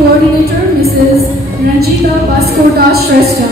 Coordinator, Mrs. Ranjita Baskota Shrestha.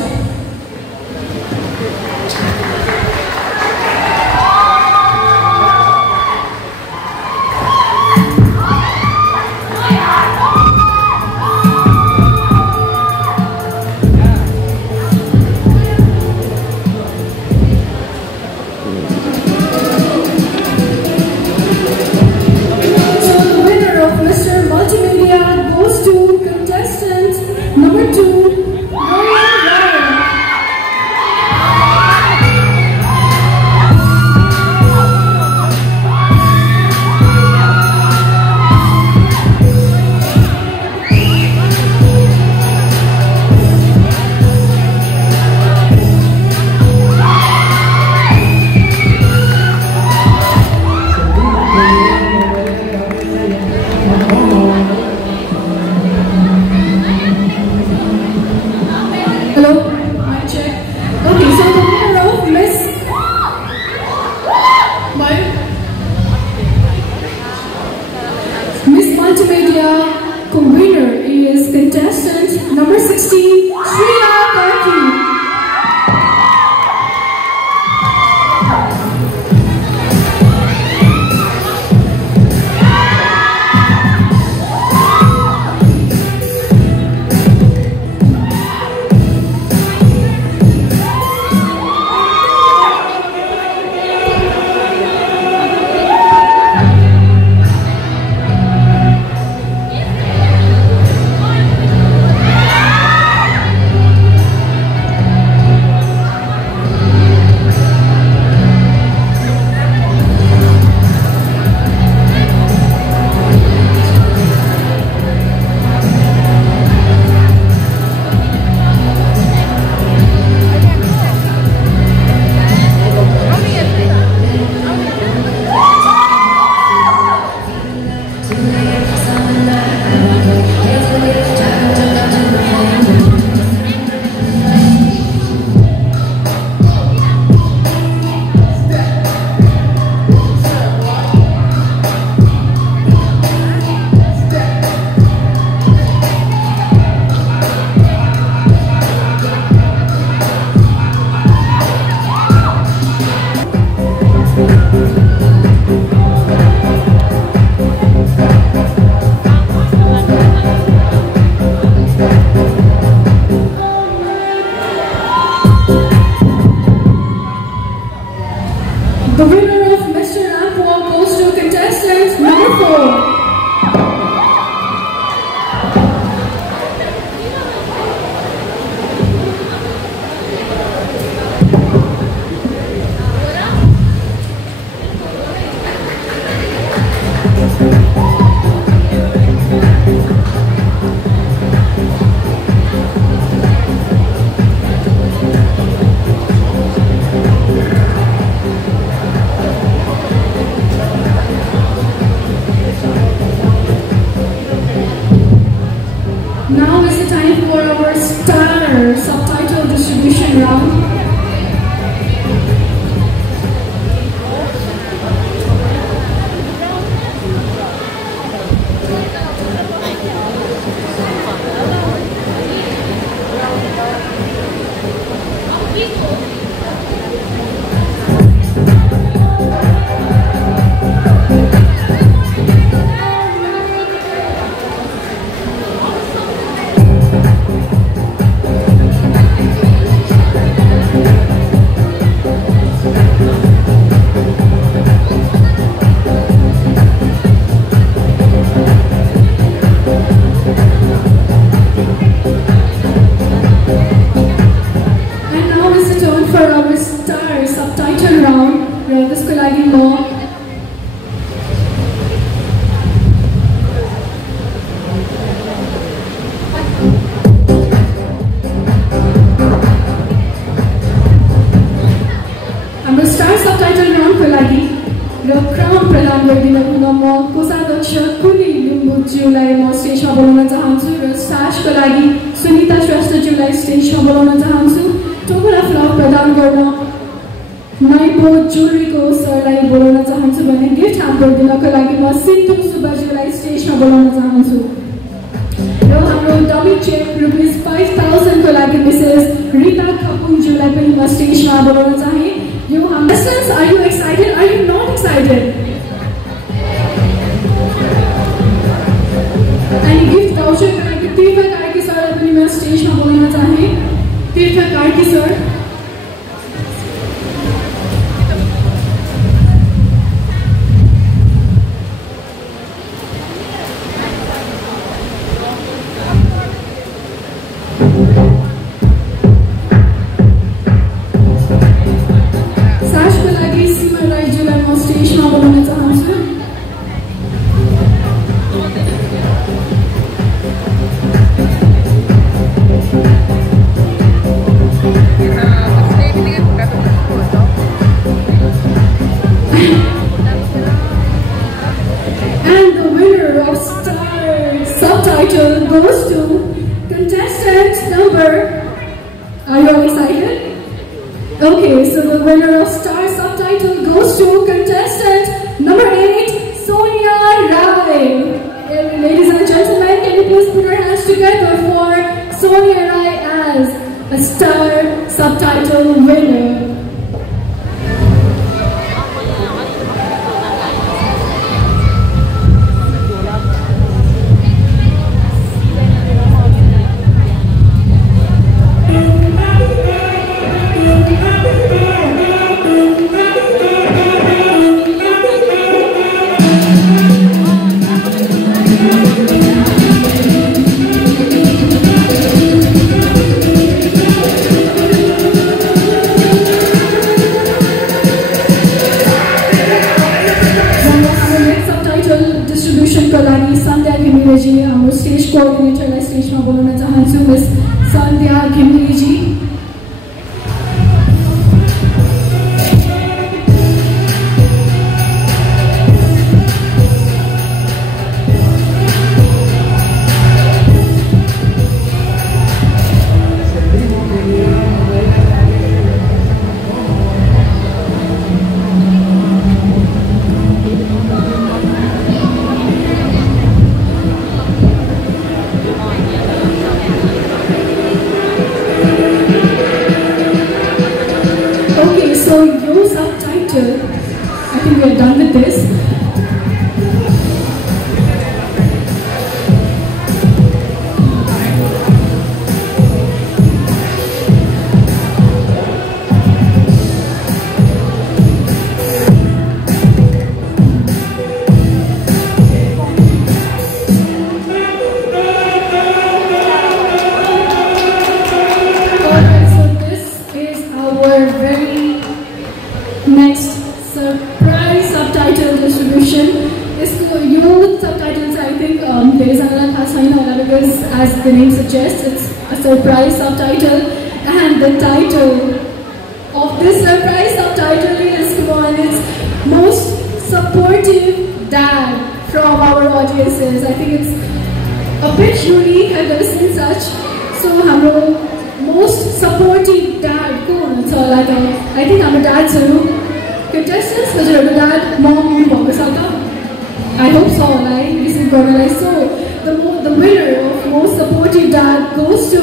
Winner is contestant number 16, Shreya Karki. The winner of Mr. Rampwalk goes to contestant number 4. Now is the time for our star subtitle distribution round. त्यसको लागि म हाम्रो star subtitle राउन्डको लागि र crown प्रदान गरिदिन हुन म कोषाध्यक्ष कुली लिम्बुज्यूलाई म स्टेजमा बोलाउन चाहन्छु र साजको लागि सुनिता श्रेष्ठज्यूलाई स्टेजमा बोलाउन चाहन्छु। टोकरा प्रदान गर्न नैपो ज्वेलरीको सरलाई बोलाउन चाहन्छु भने गिफ्ट ह्याम्पर दिनको लागि म सिन्धु सुब्बाज्यूलाई स्टेजमा बोलाउन चाहन्छु। र हाम्रो हाम्रो डमी चेक ₹5000 को लागि मिसेस रीता खपुज्यूलाई पनि म स्टेजमा बोलाउन चाहे। यो हाम्रो listeners, are you excited? Are you not excited? अनि गिफ्ट भाउचरको लागि तीर्थ कार्की सरलाई पनि म स्टेजमा बोलाउन चाहे। तीर्थ कार्की सर, सासको लागि सीमा राईज्यूलाई म स्टेजमा बोलाउन चाहन्छु। And the winner of Star Subtitle goes to contestant number. Are you all excited? Okay, so the winner of Star Subtitle goes to contestant number 8, Sonia Rai. Ladies and gentlemen, can you please put your hands together for Sonia Rai as a Star Subtitle winner? हाम्रो stage कोअर्डिनेटरलाई स्टेजमा बोलाउन चाहन्छु, Miss Sandhya Ghimire ji. So your subtitle, I think we are done with this. Alright, so this is our very next surprise subtitle distribution. This youth subtitles, I think there is another Hasaina because as the name suggests, it's a surprise subtitle, and the title of this surprise subtitle is, come on, it's most supportive dad from our audiences. I think it's a bit unique. I've never seen such. So हाम्रो most supportive dad को हुनुहुन्छ होला त? I think हाम्रो dads हरु contestants हजुरहरुको dad mom हुनुभएको छ त? I hope so होला है रिसिभ गर्नलाई। So the winner of most supportive dad goes to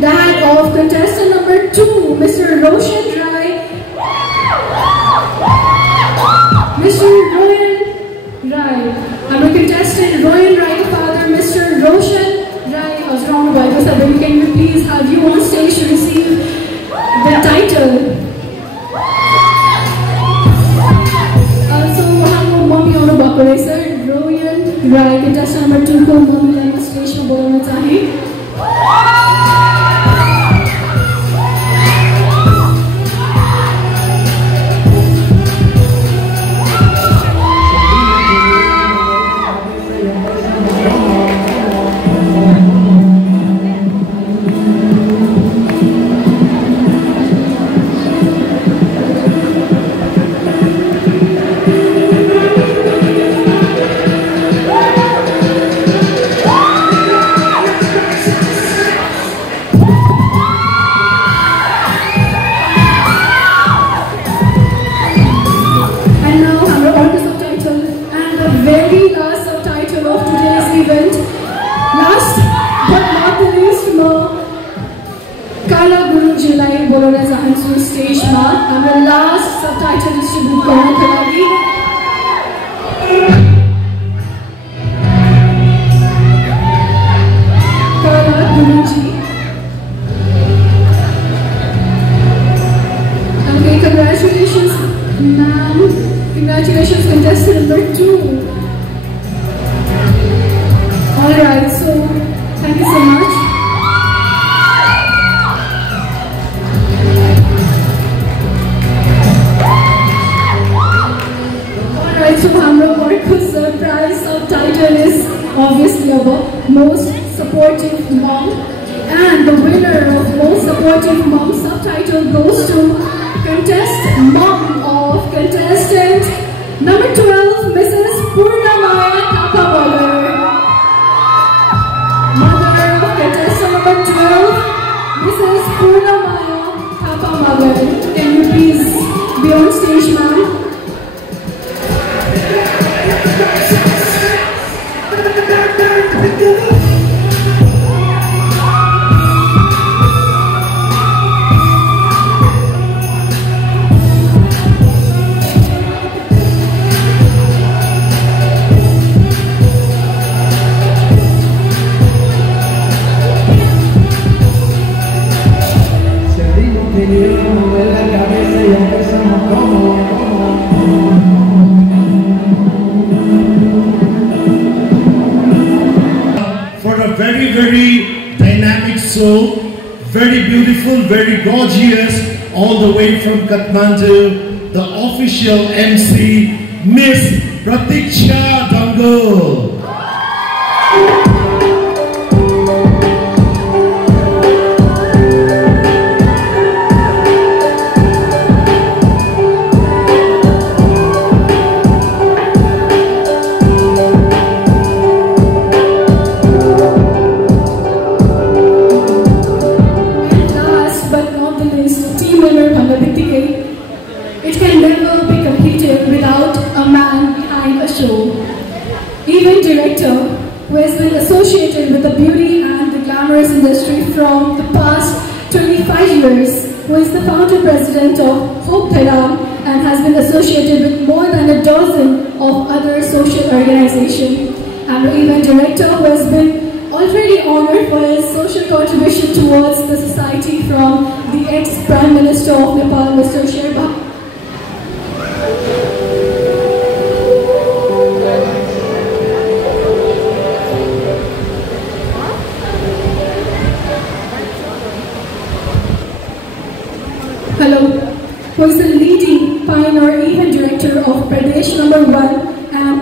dad of contestant number 2, Mr. Roshan Rai. Mr. Royan Rai. Our contestant Royan Rai father, Mr. Roshan Rai. I was wrong about this. Can we please have you on stage to receive the title? So हाम्रो mummy आउनु भएको रहेछ, रोयन राई, contestant number 2 को मम्मीलाई म स्टेजमा बोलाउन चाहे। बोलाउन चाहन्छु स्टेजमा हाम्रो लास्ट सबटाइटल डिस्ट्रिब्युट गर्नको लागि कला गुरुजी। Okay, congratulations, ma'am. Congratulations, contestant number 2. Alright, so thank you so much. Alright, so हाम्रो अर्को surprise subtitle is obviously about most supportive mom, and the winner of most supportive mom subtitle goes to mom of contestant number 12, Mrs. Purnamaya Thapamagar. Mother of contestant number 12, Mrs. Purnamaya Thapamagar. Can you please be on stage, ma'am? Very dynamic show, very beautiful, very gorgeous, all the way from Kathmandu, the official MC, Miss Pratiksha Dangal. It can never be completed without a man behind a show. Event director who has been associated with the beauty and the glamorous industry from the past 25 years, who is the founder president of Hope Theram and has been associated with more than a dozen of other social organizations. And the event director who has been already honored for his social contribution towards the society from the ex-Prime Minister of Nepal, Mr. Sherba. Hello, who is the leading pioneer event director of Pradesh number 1 and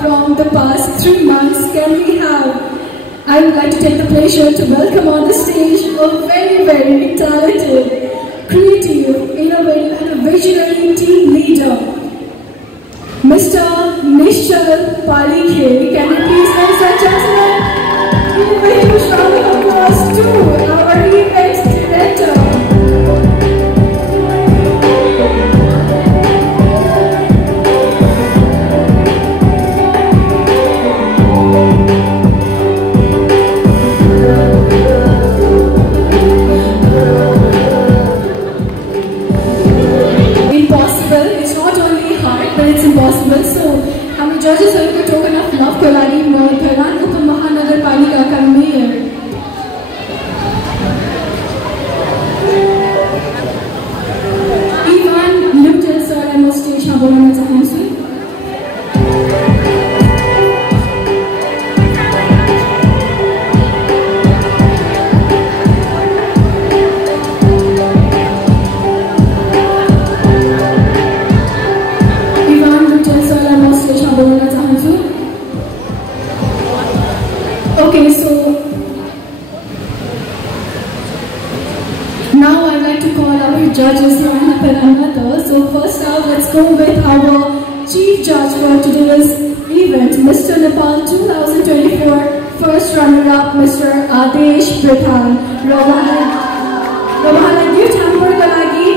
from the past 3 months. Can we have, I would like to take the pleasure to welcome on the stage a very, very talented, creative, innovative and a visionary team leader, Mr. Nishchal Palikhe. Can you please raise your gentlemen? Give a huge round of applause to our event director. It's impossible. So, हम judges are a token of love को लागी भगवान को महानगर पालिका का mayor Ivan Newton sir on stage हाँ बोलना चाहूँगी. Okay, so now I'd like to call our judges one after another. So first up, let's go with our chief judge for today's event, Mr. Nepal 2024 first runner-up, Mr. Adesh Pradhan. Rohan, gift hamper ka lagi.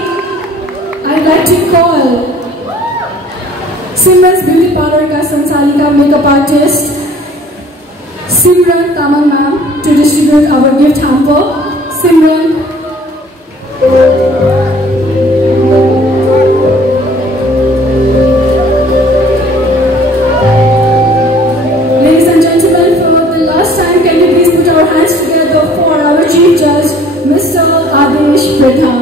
I'd like to call Simran's Beauty Parlor का संचालिका makeup artist Simran Tamang ma'am to distribute our gift hamper. Simran. Ladies and gentlemen, for the last time, can you please put our hands together for our Chief Judge, Mr. Adesh Pradhan.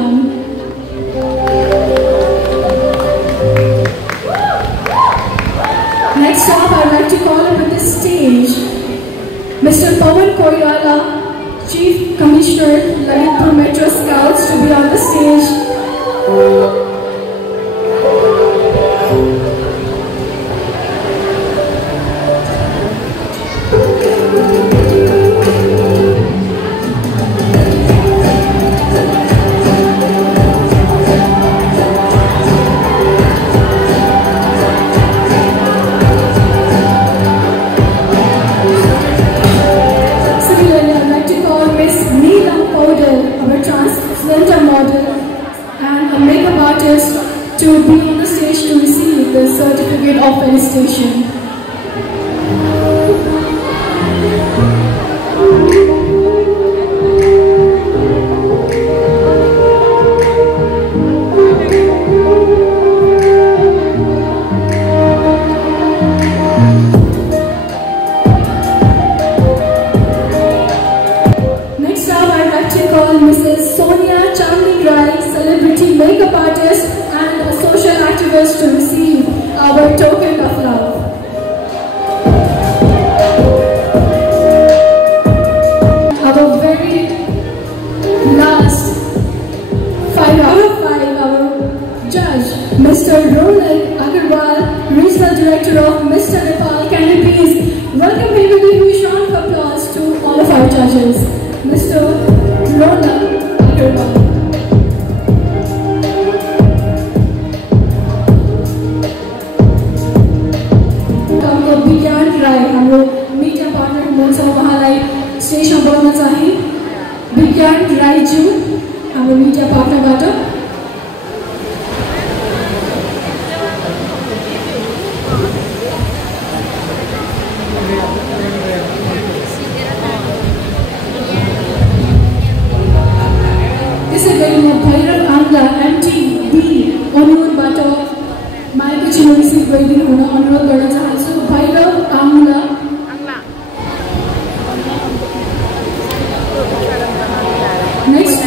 Next up, I'd like to call up on the stage Mr. Pawan Koirala, Chief Commissioner, Lalitpur Metro Scouts, to be on the stage. To be on the stage to receive the certificate of felicitation. Next up, I'd like to call Mrs. Sonia Chandni Rai, celebrity makeup artist and a social activist, to receive our token of love. Our very last 5 out of 5, our judge, Mr. Ronak Agarwal, Regional Director of Mr. Nepal. Can you please welcome him with a huge round of applause to all of our judges. Mr. Ronak Agarwal. हाम्रो media partner हुनुहुन्छ उहाँलाई स्टेजमा बोलाउन चाहे विज्ञान राईज्यू हाम्रो media पार्टनरबाट। त्यसै गरी म भैरव आङ्ला एमटिबी अनुरोधबाट माइकको चिनो रिसिभ गरिदिनु हुन अनुरोध गर्न चाहन्छु। भैरव आङ्ला नेक्स्ट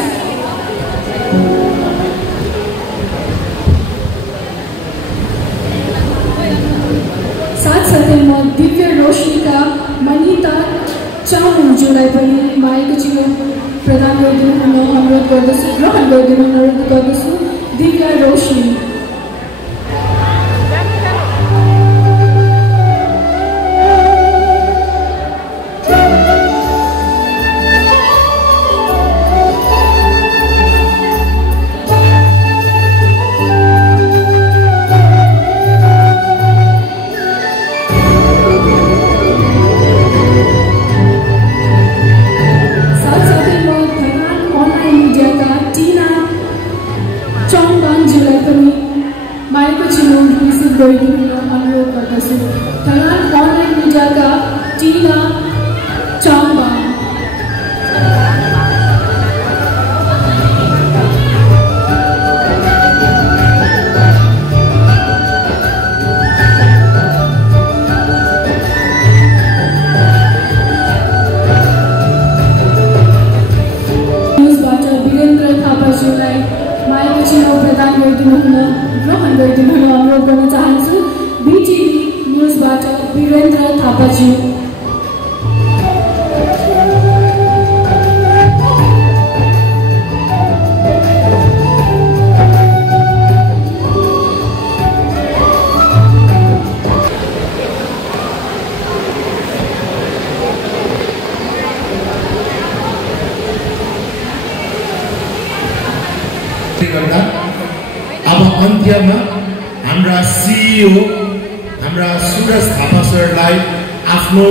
साथसाथै म दिव्य रोशनीका मनिता चामुज्यूलाई पनि माइकको चिनो प्रदान गरिदिनु हुन अनुरोध गर्दछु, ग्रहण गरिदिनु अनुरोध गर्दछु। दिव्य रोशनी गरिदिनु अनुरोध गर्दछु। ढलान अनलाइन मिडियाका टिना चाम्बा। न्युजबाट वीरेन्द्र थापाज्यूलाई माइकको चिनो प्रदान गरिदिनु हुन ग्रहण गरिदिनु हुन अनुरोध गर्न चाहन्छु। बीटीभी न्युजबाट वीरेन्द्र थापाज्यू। अब अन्त्यमा हाम्रा सीईओ हाम्रा सुरज थापा सरलाई आफ्नो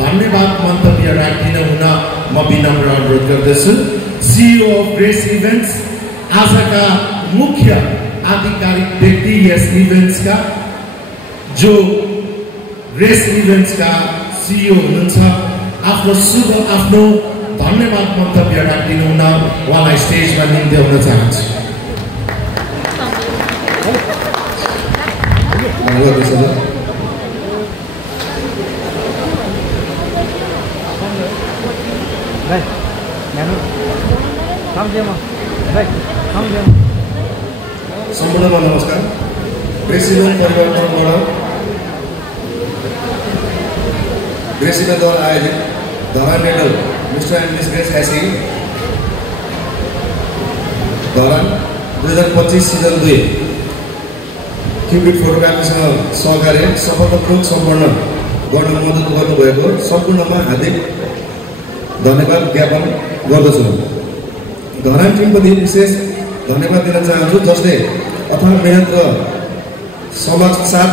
धन्यवाद मन्तव्य राखिदिन हुन म विनम्र अनुरोध गर्दछु। सीईओ अफ ग्रेस इभेन्ट्स आजका मुख्य आधिकारिक व्यक्ति यस इभेन्ट्सका जो ग्रेस इभेन्ट्सका सिइओ हुनुहुन्छ आफ्नो धन्यवाद मन्तव्य राखिदिनु हुन उहाँलाई स्टेजमा निम्त्याउन चाहन्छु। सम्पूर्णमा नमस्कार। प्रेसिडेन्ट परिवारबाट प्रेसिडेन्टद्वारा आयोजित Dharan medal mister and miss grace एसी धरान 2025 सिजन 2 क्युबिक फोटोग्राफीसँग सहकार्य सफलतापूर्वक सम्पन्न गर्न मद्दत गर्नुभएको सम्पूर्णमा हार्दिक धन्यवाद ज्ञापन गर्दछु। धरान टिमप्रति विशेष धन्यवाद दिन चाहन्छु जसले अथक मेहनत र समझ साथ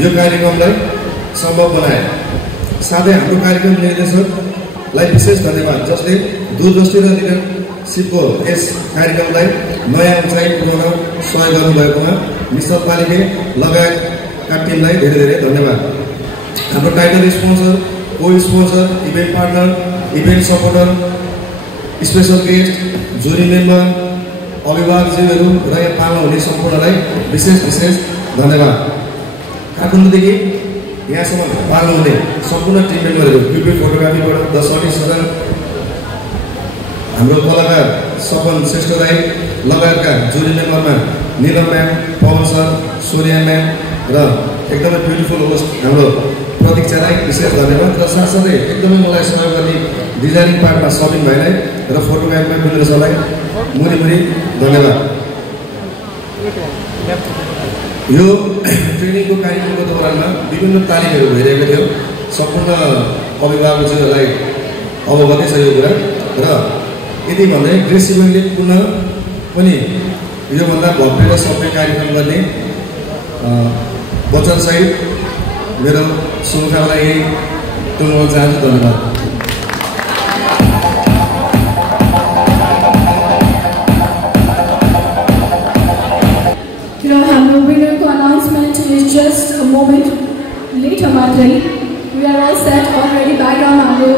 यो कार्यक्रमलाई सम्भव बनाए। साथै हाम्रो कार्यक्रम निर्देशकलाई विशेष धन्यवाद जसले दूरदृष्टि र लिडरसिपको यस कार्यक्रमलाई नयाँ उचाइ पुर्याउन सहयोग गर्नुभएकोमा मिसल पालिके लगायतका टिमलाई धेरै धेरै धन्यवाद। हाम्रो टाइटल स्पोन्सर, को sponsor, event partner, event supporter, special guest, जुरी मेम्बर, अभिभावकज्यूहरू र यहाँ पाल्न हुने सम्पूर्णलाई विशेष धन्यवाद। काठमाडौँदेखि यहाँसम्म पाल्न हुने सम्पूर्ण टिम मेम्बरहरू, क्युबिक फोटोग्राफीबाट द सतीश सर, हाम्रो कलाकार सपन श्रेष्ठ राई लगायतका जुरी मेम्बरमा Nilam ma'am, Pawan sir, Sonia ma'am र एकदमै ब्युटिफुल होस्ट हाम्रो प्रतीक्षा राई विशेष धन्यवाद। र साथसाथै एकदमै मलाई सहयोग गर्ने डिजाइनिङ पार्टमा सबिन भाइलाई र फोटोग्राफीमा मिलेर सरलाई मुरी धन्यवाद। यो ट्रेनिङको कार्यक्रमको दौरानमा विभिन्न तालिमहरू भइरहेको थियो। सम्पूर्ण अभिभावकहरूलाई अवगतै छ यो कुरा र यति भन्दै ग्रेस इभेन्टले पुनः पनि योभन्दा भव्य र सभ्य कार्यक्रम गर्ने वचनसहित मेरो शुभकामना यही टुङ्गाउन चाहन्छु। धन्यवाद। हाम्रो विनरको announcement is just a moment later मात्रै। We are all set already. Background हाम्रो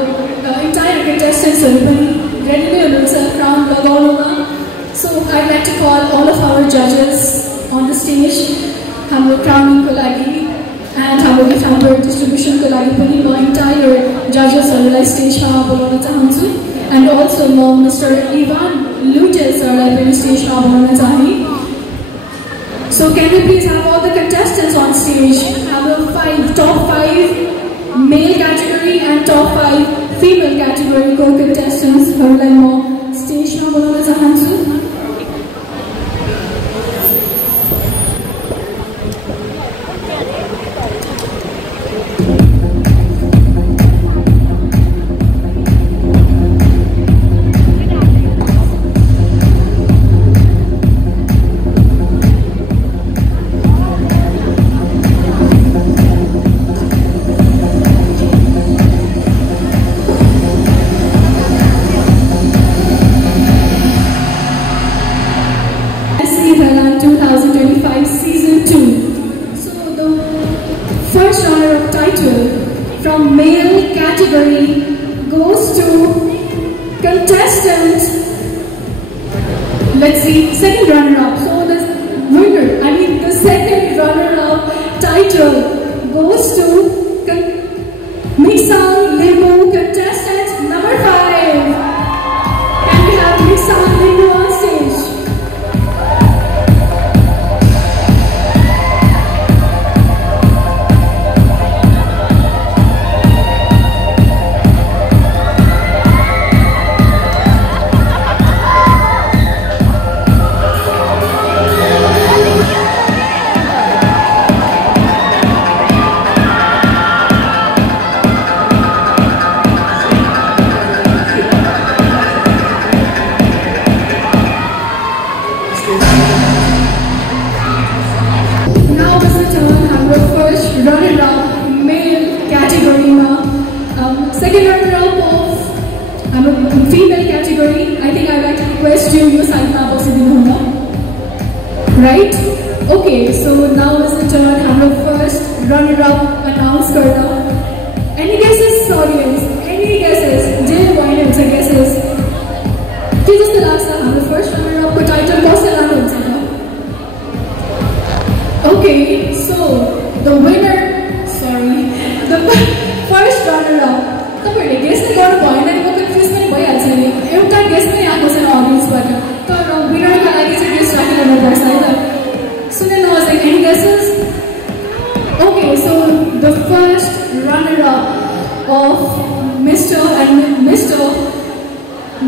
इन्टायर कन्टेस्टेन्ट्सहरू पनि रेडी नै हुनुहुन्छ क्राउन लगाउनुमा। So I like to call all of our जजेस अन द स्टेज हाम्रो क्राउनिङको लागि एन्ड हाम्रो गिफ्ट हाम्रो डिस्ट्रिब्युसनको लागि पनि म इन्टायर जजेसहरूलाई स्टेजमा बोलाउन चाहन्छु। एन्ड अल्सो म मिस्टर इभान लुटेल सरलाई पनि स्टेजमा बोलाउन चाहे। So can we please have all the contestants on stage? Have the top 5 male category and top 5 female category co-contestants. Harulai mo stage ma bolalna chahanchu. Let's see, second runner-up. So the winner, the second runner-up title goes to Mixan Limbu, contestant number 5. Can we have Mixan Limbu on stage? runner-up announce गर्दा. Any guesses, audience? Any guesses? जे भएन हुन्छ guesses. के जस्तो लाग्छ हाम्रो first runner-up को title कसले लानुहुन्छ त? Okay, so the winner, the first runner-up. तपाईहरुले गेस नै गर्नु भएन नि, म कन्फ्युज पनि भइहाल्छ नि. एउटा गेस नै आएको छैन अडियन्सबाट. तर विनरको लागि चाहिँ गेस राखिरहनु पर्छ है त. सुनेन अझै any guesses? Okay, so the first runner-up of Mr. and Mr.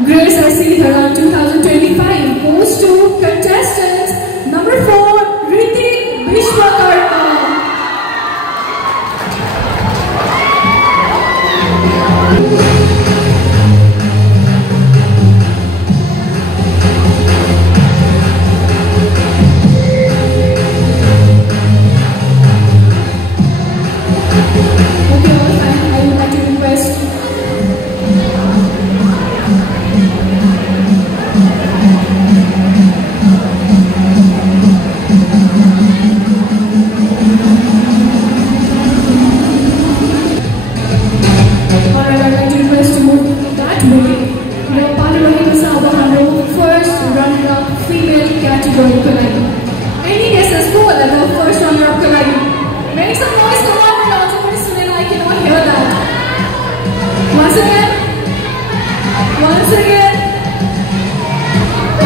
Grace SC Dharan 2025 goes to contestant number 4, Ritik Vishwakarma. Any guesses? Who will the first runner-up ko lagi? Make some noise, come on, and also for Sunen, I cannot hear that. Once again.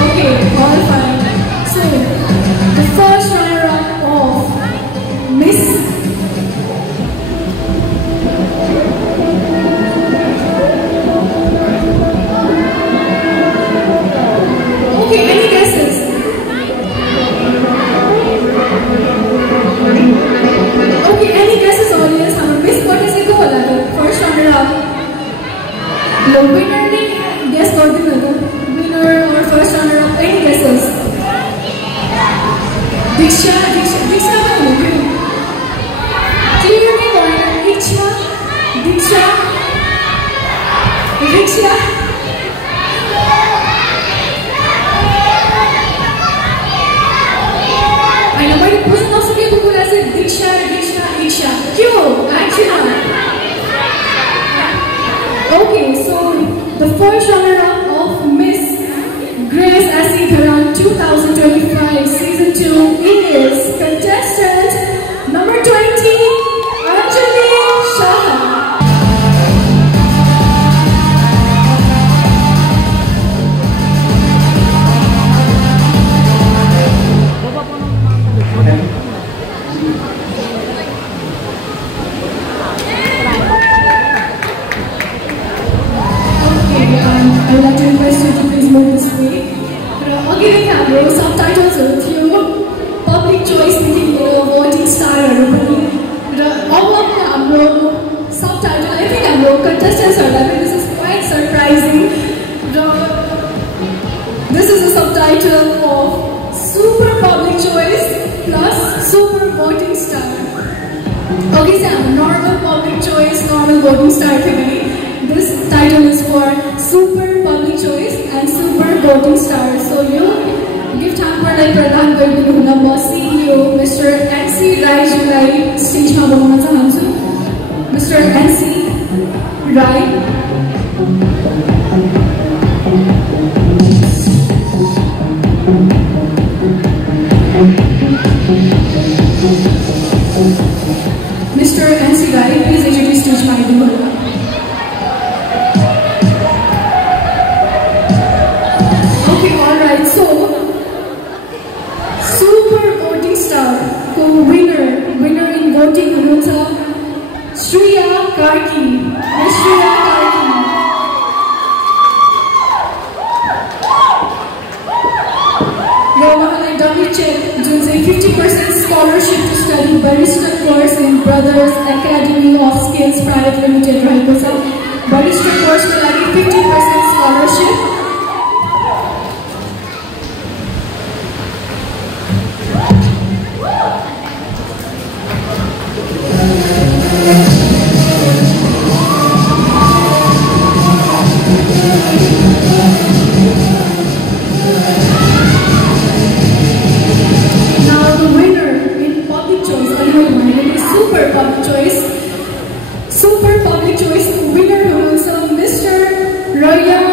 Okay, all fine. So, the first runner-up of Miss. Okay, any guesses? Okay, any guesses, audience? Our Miss what is it called? First runner-up. The winner ने guess कर दी ना winner और first runner-up. Any guesses? Diksha क्या हो गया? Clear नहीं हुआ है. Diksha. I know, but it wasn't also good to say Diksha. क्यों? Actually, okay, so the first runner-up of Miss Grace SC Dharan 2025 Season 2 is contestant number 20, Anjali Shah. I would like to request you to please move this way. Again, हाम्रो subtitlesहरु थियो, public choice देखिको voting starहरु पनि र अब हाम्रो subtitle I think हाम्रो contestants-हरुलाई this is quite surprising. This is a subtitle of Super Public Choice plus Super Voting Star. Okay, so normal public choice, normal voting star के पनि this title is for Super Public Choice and Super Voting Star. So you gift hamperलाई प्रदान गरिदिनु हुन म CEO Mr. NC राईज्यूलाई स्टेजमा बोलाउन चाहन्छु. Mr. NC Rai. Mr. NC Rai, please introduce stage manager. Okay, alright, so Super Voting Star को winner in voting हुनुहुन्छ Shriya Karki. Miss Shriya Karki. र उहाँलाई WCHET जुन चाहिँ 50% scholarship to study barrister course in Brothers Academy of Skills Private Limited रहेको छ. Barrister course को लागि 50% scholarship. Now the winner in public choice, Super public choice. Super public choice winner who is Mr. Ryan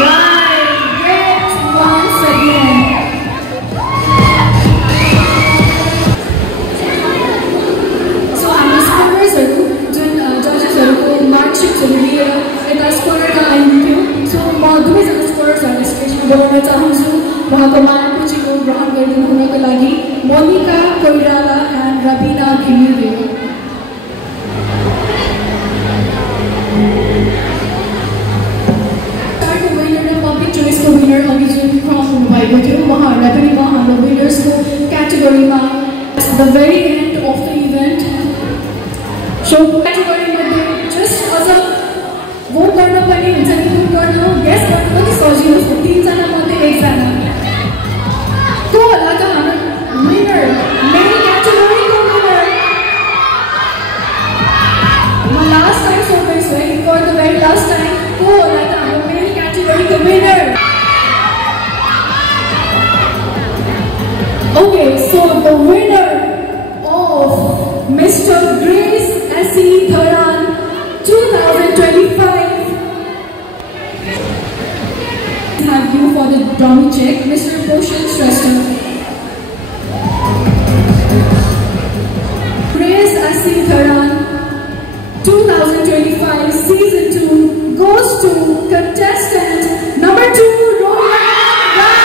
Rai. Great once again. So I'm scholars judges marksheets यता स्कोरका आइन्थ्यो सो म दुवैजना स्कोरर्सहरूलाई स्टेजमा बोलाउन चाहन्छु उहाँको मायापुँजीको ग्रहण गरिदिनु हुनको लागि मोनिका कोइराला एन्ड रबिना घिमिरे पब्लिक चोइसको विनर अघि जुन क्रम हुनुभएको थियो उहाँहरूलाई पनि म हाम्रो विनर्सको क्याटेगोरीमा the very end of the event so क्याटेगोरीमध्ये जस्ट अझ भोट गर्न पनि हुन्छ नि भोट गर्न ग्यास गर्न पनि सजिलो छ 3 जना मध्ये 1 जना को होला त हाम्रो विनर मेन क्याटेगोरीको विनर म लास्ट टाइम सोध्दैछु है for the very last time को होला त हाम्रो मेन क्याटेगोरीको winner Okay, so the winner of Mr. Grace S.E. Dharan 2025 have you for the dummy check, Mr. Poshan Shrestha. Grace S.E. Dharan 2025 Season 2 goes to contestant number 2, Rohan Rai.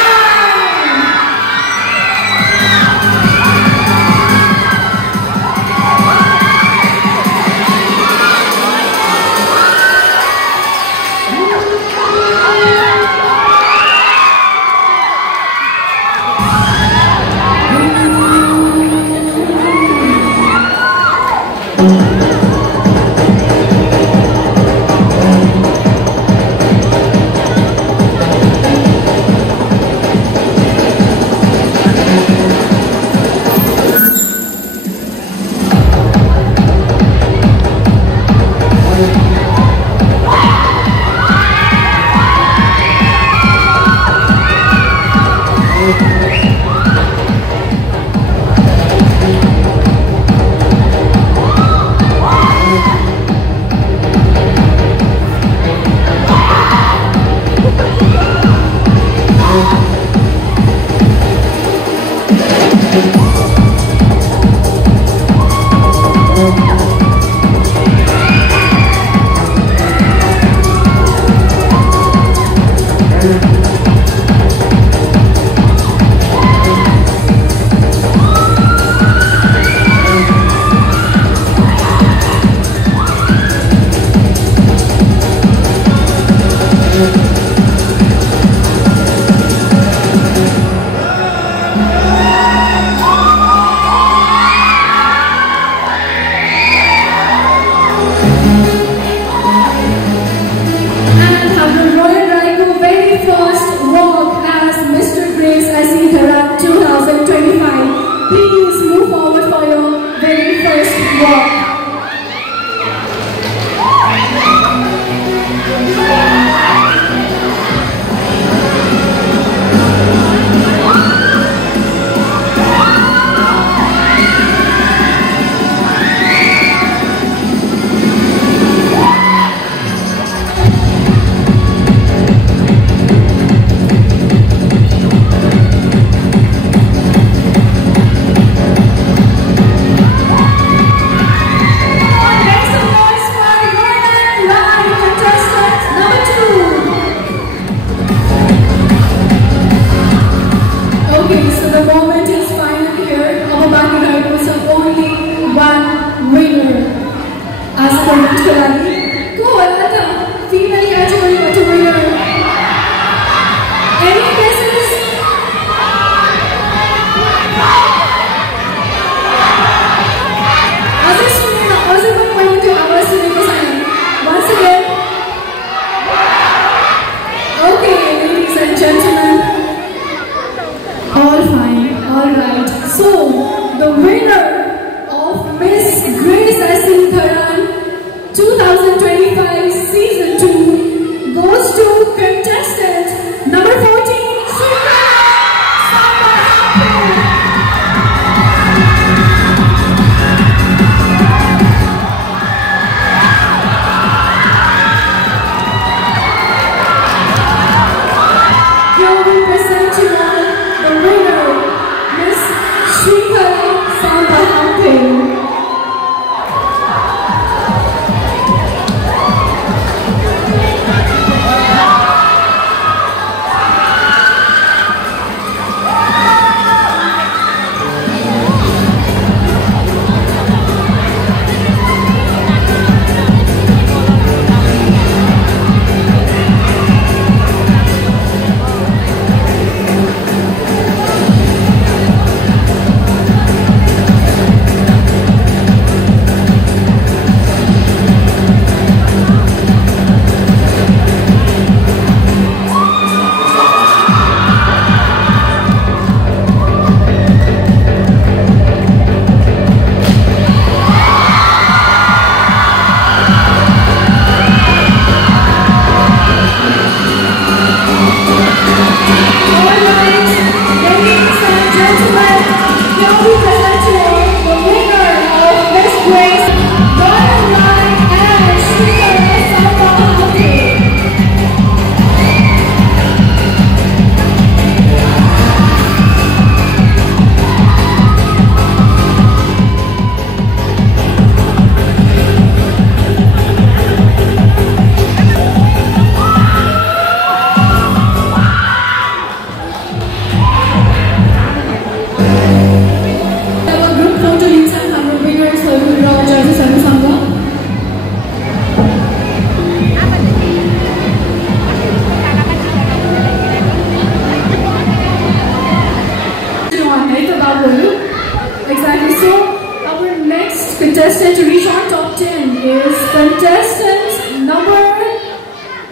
contestant to reach on top 10 is contestant number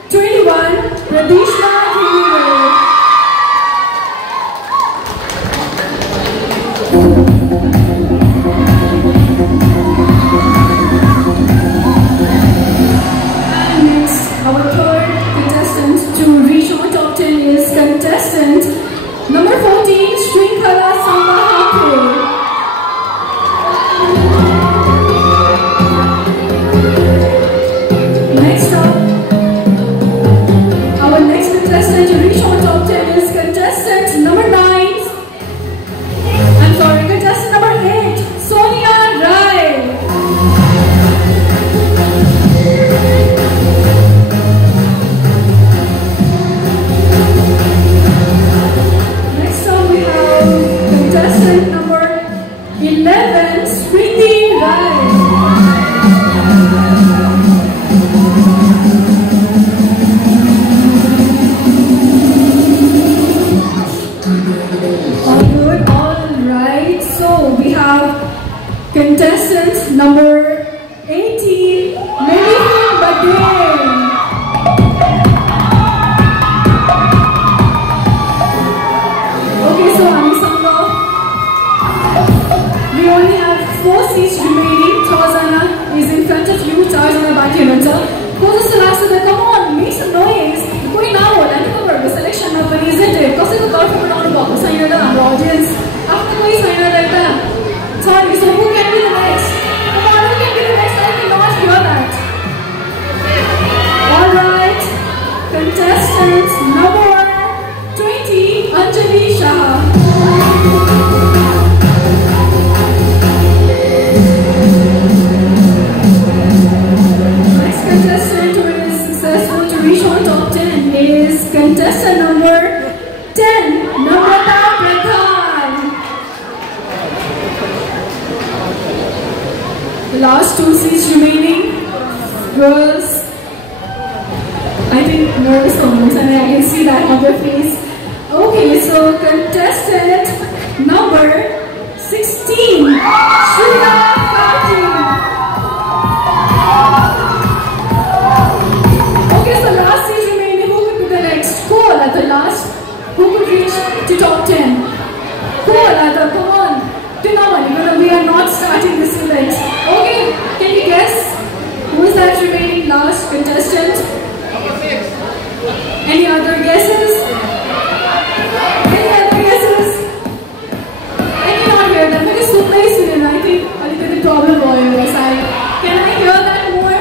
21, Pradishna Hero. And next, our third contestant to reach on top 10 is contestant number 14, Shrinkhala Sambahake. Next up, our next contestant to reach on top 10 is contestant number 9. I'm sorry, contestant number 8, Sonia Rai. Next up, we have contestant number 11, Smriti Rai. Contestant number 18, Melihim Badin. Okay, so Anisanga, we only have 4 seats remaining. Tarzana is in front of you. Tarzana back here, Close to last, come on, make some noise. Going now, and cover the selection of isn't it? Because it's a lot of not about the audience. After we sign like that. Sorry, so who can be the next? Come on, who can be the next? I cannot hear that. Alright, contestant number 20, Anjali Shah. Next contestant who is successful to reach on top 10 is contestant number 10, Namrata Pradhan. The last 2 seats remaining. Girls, I think nervous almost, and I can see that on their face. Okay, so contestant number 16, Shreya Karti. Okay, so last seat remaining. Who could be the next? Cool at the last. Who could reach to top 10? Cool at the, come on. We are not starting this event. Okay, can you guess who is that remaining last contestant? Any other guesses? Any other guesses? I cannot hear them. It is so nice to I think a little bit problem on your side. Can I hear that more?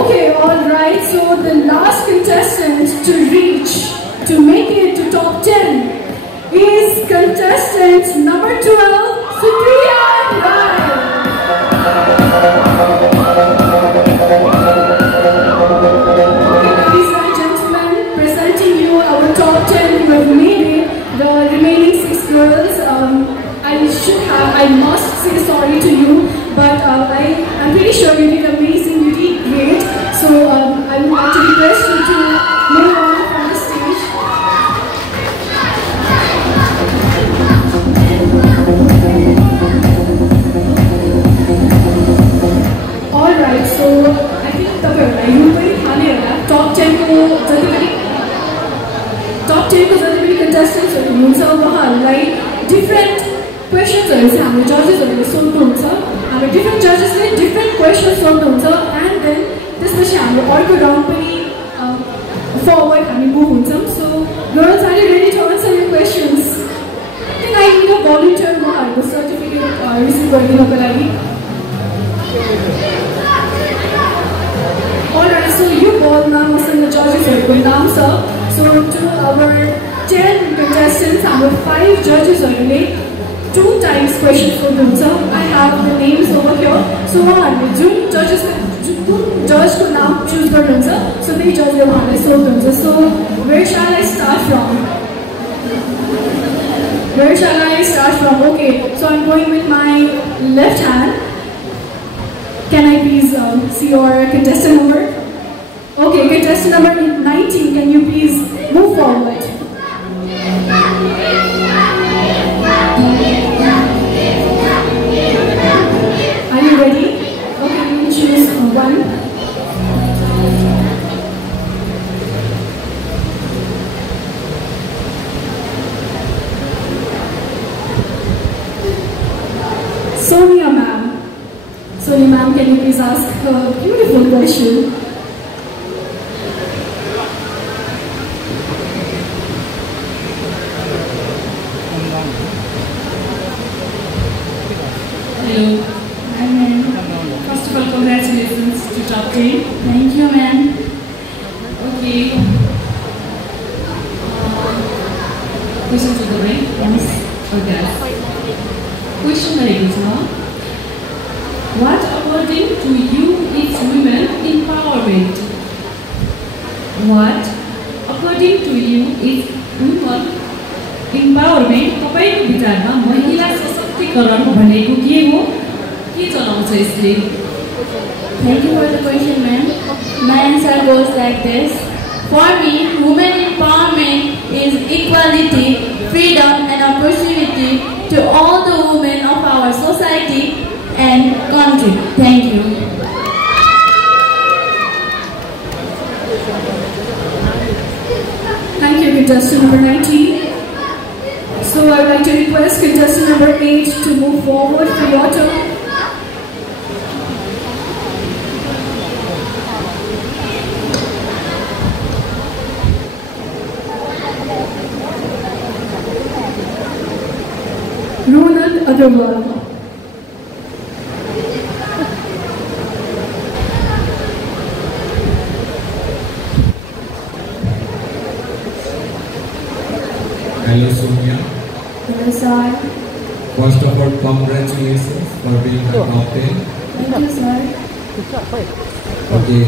Okay, alright. So the last contestant to reach, to make it to top 10 is contestant number 12, Supriya Rai. Okay, ladies and gentlemen, presenting you our top 10 who have made it, the remaining 6 girls. I must say sorry to you, but I'm pretty sure you did amazing, you did great. So I would like to request you to move on from the stage. Alright, so I think top 10 contestants different questions different judges different questions and then this round forward move. So girls, are you ready to answer your questions? I think I need a volunteer the certificate receive. Alright, so you all now the judges sir. So to our 10 contestants, our 5 judges are 2 times questions for them, sir. I have the names over here. So one, judges judge to now choose for them, sir. So they judge them. So where shall I start from? Okay, so I'm going with my left hand. Can I please see your contestant number? Okay, contestant number 19, can you please move forward? Sony ma'am, can you please ask a beautiful question? Hello. Hi ma'am. First of all, congratulations to top 3. Thank you ma'am. Okay. Question to the right? Yes. Okay. Question रहेको छ. What according to you is women empowerment? What according to you is women empowerment? तपाईको विचारमा महिला सशक्तिकरण भनेको के हो? के चलाउँछ यसले? Thank you for the question ma'am. My answer goes like this. For me, women empowerment is equality, freedom and opportunity to all the women of our society and country. Thank you. Thank you, contestant number 19. So I would like to request contestant number 8 to move forward for your turn. Ronan Agarwal. Hello Sonia. Hello sir. First of all, congratulations for being a top 10. Thank you sir. Okay,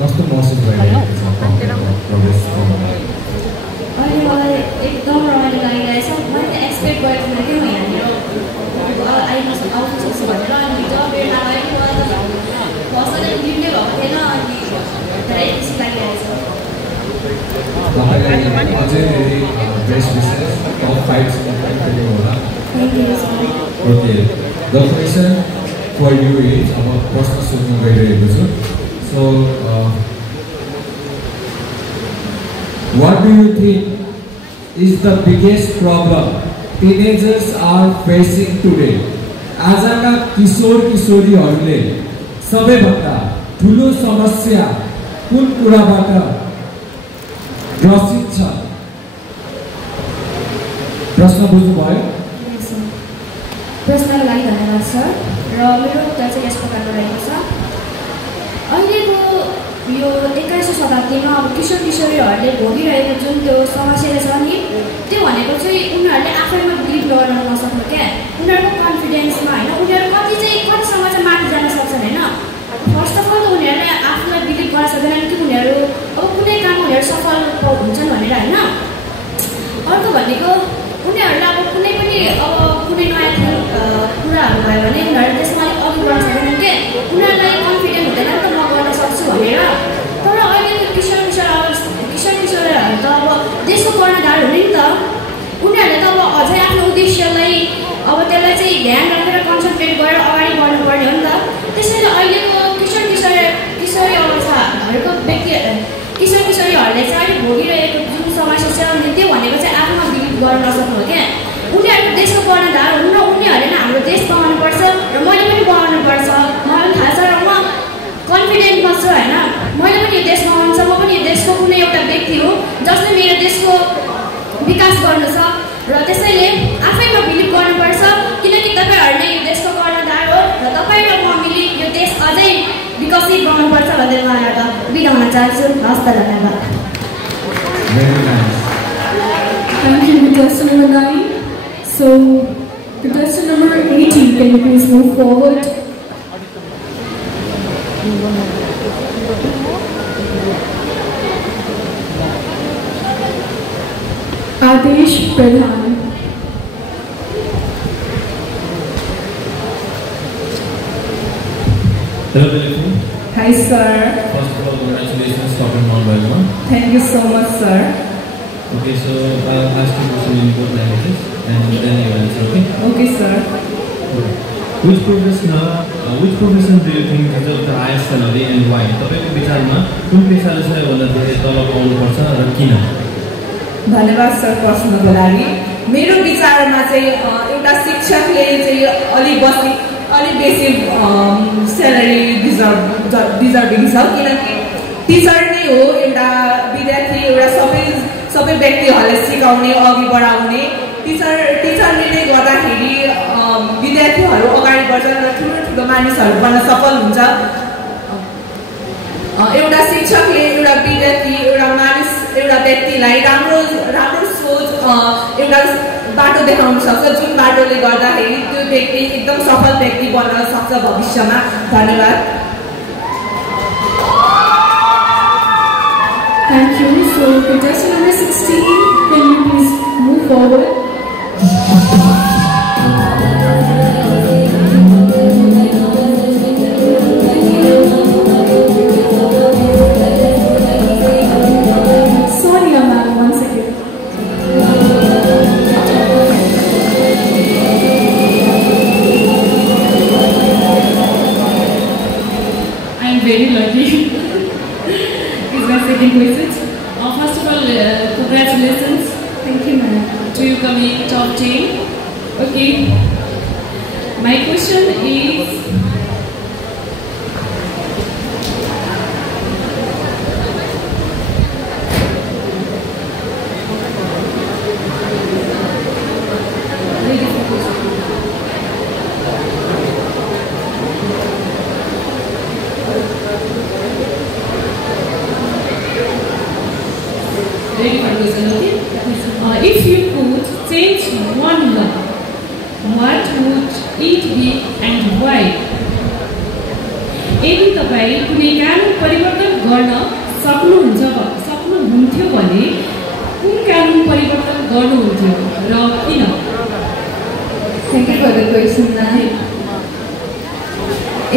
कस्तो महसुस भइरहेको छ कम्पिटिसनमा प्रवेश गर्नलाई? अहिले एकदम रमाइलो लागिरहेछ. मैले एक्सपेक्ट गरेको थिइनँ कि म यहाँनिर आउँछु भनेर. अनि जब बेर नगएको फर्स्ट चाहिँ लिम्ने भएको थिएन. अनि धेरै खुसी लागिरहेछ. तपाईलाई अझै धेरै बेस्ट विशेष टप 5 सम्म पुग्नु होला. Thank you sir. Okay, the question for you is अब प्रश्न सोध्न गइरहेको छु. So, what do you think is the biggest problem teenagers are facing today? आजका किशोर किशोरीहरूले सबैभन्दा ठुलो समस्या कुन कुराबाट ग्रसित छ? प्रश्न बुझ्नुभयो? प्रश्नको लागि धन्यवाद सर. र मेरो उत्तर चाहिँ यस प्रकारको रहेको छ. अहिलेको यो 21औं शताब्दीमा अब किशोर किशोरीहरूले भोगिरहेको जुन त्यो समस्या छ नि, त्यो भनेको चाहिँ उनीहरूले आफैमा बिलिभ गर्न नसक्नु क्या. उनीहरूको कन्फिडेन्समा होइन, उनीहरू कतिसम्म चाहिँ माथि जान सक्छन् होइन. फर्स्ट अफ अल त उनीहरूले आफूलाई बिलिभ गर्न सक्दैनन् कि उनीहरू अब कुनै काम उनीहरू सफल हुन्छन् भनेर होइन. अर्को भनेको उनीहरूलाई अब कुनै पनि अब कुनै नयाँ कुराहरू भयो भने उनीहरू त्यसमा अलिक अघि बढ्न सक्दैनन् के. उनीहरूलाई कन्फिडेन्ट हुँदैन नि त म गर्न सक्छु भनेर. तर अहिलेको किशोर किशोरीहरू त अब देशको कर्णधार हुने नि त. उनीहरूले त अब अझै आफ्नो उद्देश्यलाई अब त्यसलाई चाहिँ ध्यान राखेर कन्सन्ट्रेट गरेर अगाडि बढ्नुपर्ने हो नि त. त्यसैले अहिलेको किशोरी अवस्थाहरूको किशोर किशोरीहरूले चाहिँ अहिले भोगिरहेको जुन समस्या छ नि, त्यो भनेको चाहिँ आफूमा बिलिभ गर्न नसक्नु हो क्या. उनीहरू देशको कर्णधार हुन् र उनीहरूले नै हाम्रो देश बनाउनुपर्छ र मैले पनि बनाउनुपर्छ. मलाई पनि थाहा छ र म कन्फिडेन्टमा छु होइन. मैले पनि यो देश बनाउनु छ. म पनि यो देशको कुनै एउटा व्यक्ति हो जसले मेरो देशको विकास गर्नु छ. र त्यसैले आफैमा बिलिभ गर्नुपर्छ. किनकि तपाईँहरू नै यो देशको कर्णधार हो र तपाईँ र म मिली यो देश अझै विकसित बनाउनुपर्छ भनेर म यहाँ बिदा हुन चाहन्छु. हस्त धन्यवाद. Very nice. Thank you, contestant number 9. So, contestant number 18, can you please move forward? Adesh Pradhan. Hello, Dilip. Hi sir. First of all, congratulations for Mount Balma. Thank you so much sir. Okay, so I'll ask you a question in both languages and then you answer, okay? Okay sir. Which profession do you think deserves the highest salary and why? तपाईको विचारमा कुन पेशाले चाहिँ भन्दा धेरै तलब पाउनुपर्छ र किन? धन्यवाद सर प्रश्नको लागि. मेरो विचारमा चाहिँ एउटा शिक्षकले चाहिँ अलि अलिक बेसी स्यालेरी डिजर्भिङ छ, किनकि टिचर नै हो एउटा विद्यार्थी, एउटा सबै व्यक्तिहरूलाई सिकाउने, अघि बढाउने। टिचरले नै गर्दाखेरि विद्यार्थीहरू अगाडि बढ्छन् र ठुलो मानिसहरू बन्न सफल हुन्छ। एउटा शिक्षकले एउटा विद्यार्थी, एउटा व्यक्तिलाई राम्रो सोच, एउटा बाटो देखाउन सक्छ, जुन बाटोले गर्दाखेरि त्यो व्यक्ति एकदम सफल व्यक्ति बन्न सक्छ भविष्यमा। धन्यवाद। Thank you. So, contestant number 16, can you please move forward? Sonia ma'am, once again. I am very lucky. My second question. First of all, congratulations. Thank you, ma'am. To you coming top 10. Okay. My question is, if you could change one law, what would it be and why? यदि तपाईं कुनै कानुन परिवर्तन गर्न सक्नुहुन्थ्यो भने कुन कानुन परिवर्तन गर्नुहुन्थ्यो र किन? Thank you for the question, ma'am.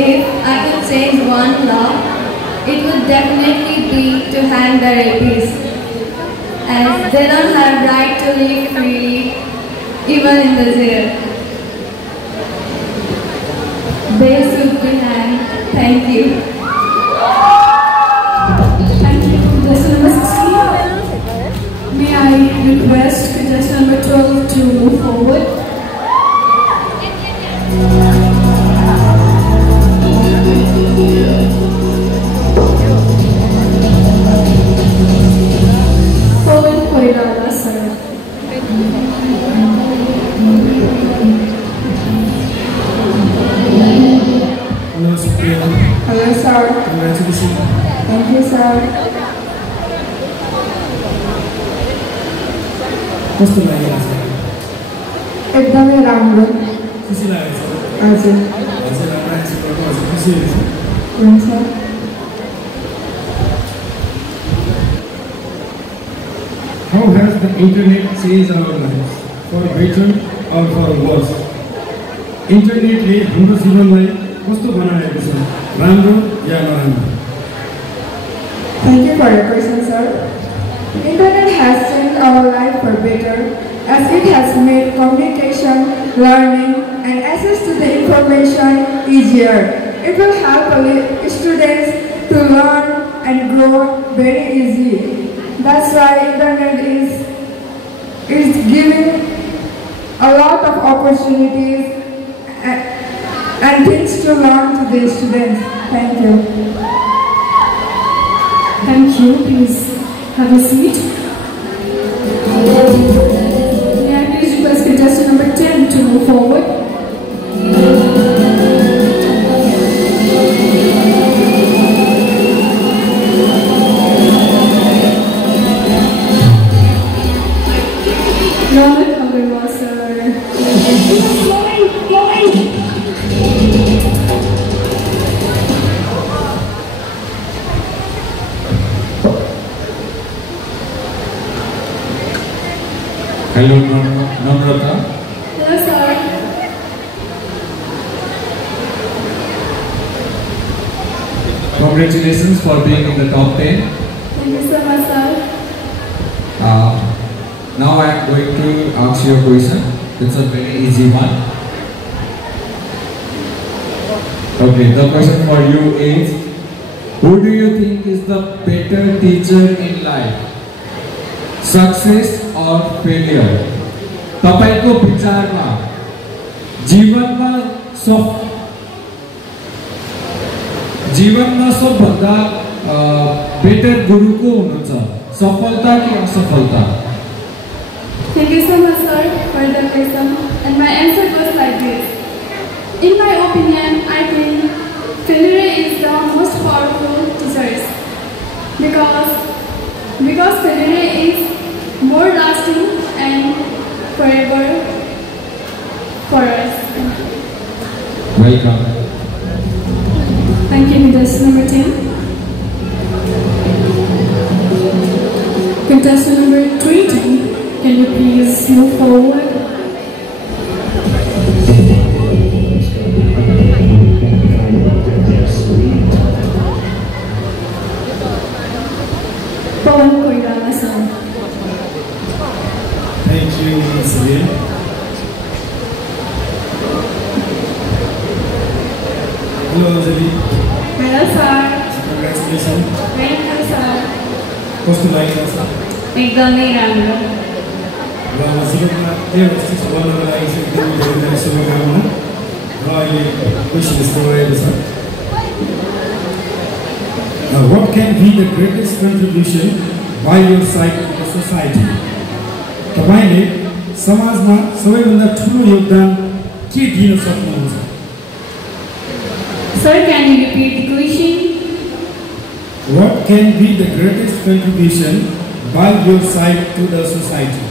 If I could change one law, it would definitely be to hang the rapists, as they don't have right to live freely, even in the jail. They should be hanged. Thank you. Thank you, contestant number 16. May I request contestant number 12 to move forward? Hello, sir. Congratulations. Thank you, sir. कस्तो लाग्यो आज? एकदमै राम्रो। खुसी लागेछ? हजुर। हजुर राम्रो आन्सर गर्नु हजुर खुसी हुन्छ। How has the internet changed our lives, for better or for worse? इन्टरनेटले हाम्रो जीवनलाई कस्तो बनाएको छ, राम्रो या नराम्रो? Thank you for your question, sir. Internet has changed our life for better, as it has made communication, learning, and access to the information easier. It will help students to learn and grow very easy. That's why internet is giving a lot of opportunities and things to learn to the students. Thank you. Thank you. Please have a seat. May I please request contestant number 10 to move forward? Ronak Agarwal, sir. Hello, Namrata. Hello, sir. Congratulations for being in the top 10. Thank you so much, sir. Now I am going to ask you a question. It's a very easy one. Okay, the question for you is, who do you think is the better teacher in life? Success or failure? तपाईको विचारमा जीवनमा जीवनमा सबभन्दा better गुरु को हुनुहुन्छ, सफलता कि असफलता? Thank you so much, sir, for the question. And my answer goes like this. In my opinion, I think failure is the most powerful teachers because failure is more lasting and forever for us. Welcome. Thank you, contestant number 10. Contestant number 20, can you please move forward? Pawan Koirala, sir. Thank you once again. Hello, Anjali. Hello, sir. Congratulations. Thank you, sir. कस्तो लागेको छ? एकदमै राम्रो। र जीवनमा व्यवस्थित बन्नको लागि चाहिँ एकदमै धेरै धेरै शुभकामना। र अहिले क्वेसन यस्तो रहेको छ, what can be the greatest contribution by your side to the society? तपाईले समाजमा सबैभन्दा ठुलो योगदान के दिन सक्नुहुन्छ? Sir, can you repeat the question? What can be the greatest contribution by your side to the society?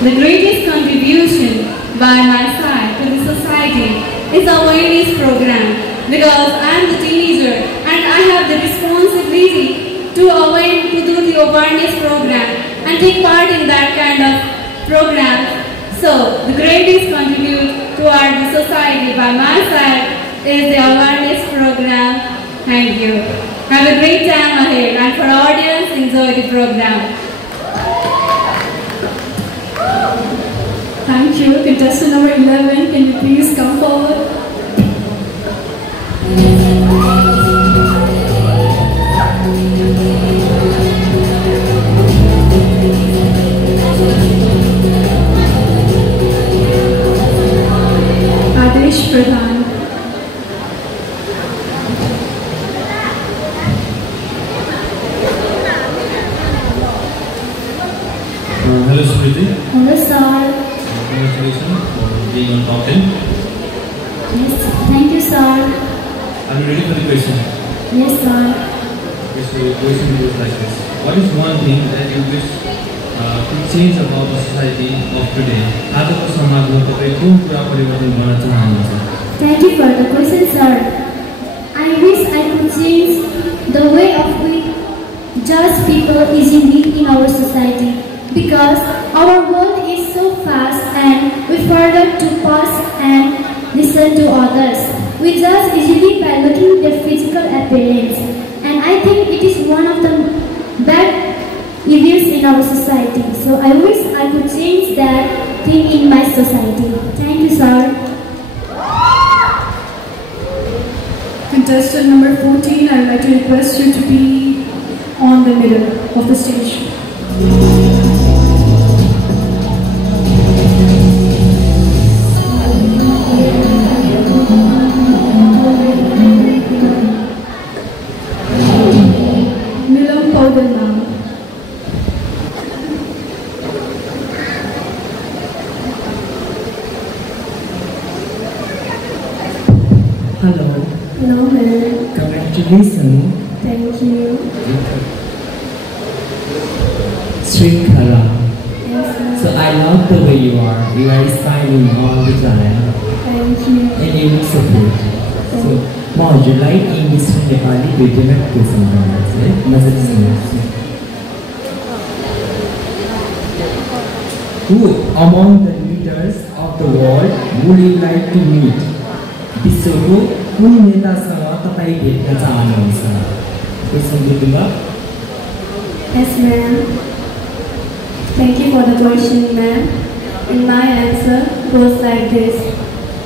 The greatest contribution by my side to the society is the awareness program, because I am the teenager and I have the responsibility to do the awareness program and take part in that kind of program. So the greatest contribute toward the society by my side is the awareness program. Thank you. Have a great time ahead, and for audience, enjoy the program. Thank you. Contestant number 11, can you please come forward? Adesh Pradhan. Hello, Smriti. Hello, sir. Congratulations for being on top 10. Yes, thank you, sir. Are you ready for the question? Yes, sir. Okay, so the question goes like this. What is one thing that you wish could change about the society of today? आजको समाजमा तपाईं कुन कुरा परिवर्तन गर्न चाहनुहुन्छ? Thank you for the question, sir. I wish I could change the way of we judge people easily in our society, because our world is so fast and we forget to pause and listen to others. We judge easily by looking at their physical appearance, and I think it is one of the bad evils in our society. So I wish I could change that thing in my society. Thank you, sir. Contestant number 14, I would like to request you to be on the middle of the stage. Nilam Paudanam. Hello. Hello, ma'am. Congratulations. Thank you. Srinkhala. Yes, sir. So I love the way you are. You are smiling all the time. Thank you. And you look so good. So, म हजुरलाई English र Nepali दुईटैमा question गर्नुहोस् है, मजाले सुन्नुहोस्। Who among the leaders of the world would you like to meet? विश्वको कुन नेतासँग तपाईँ भेट्न चाहनुहुन्छ? क्वेसन बुझ्नुभयो? Yes, ma'am. Thank you for the question, ma'am. And my answer goes like this.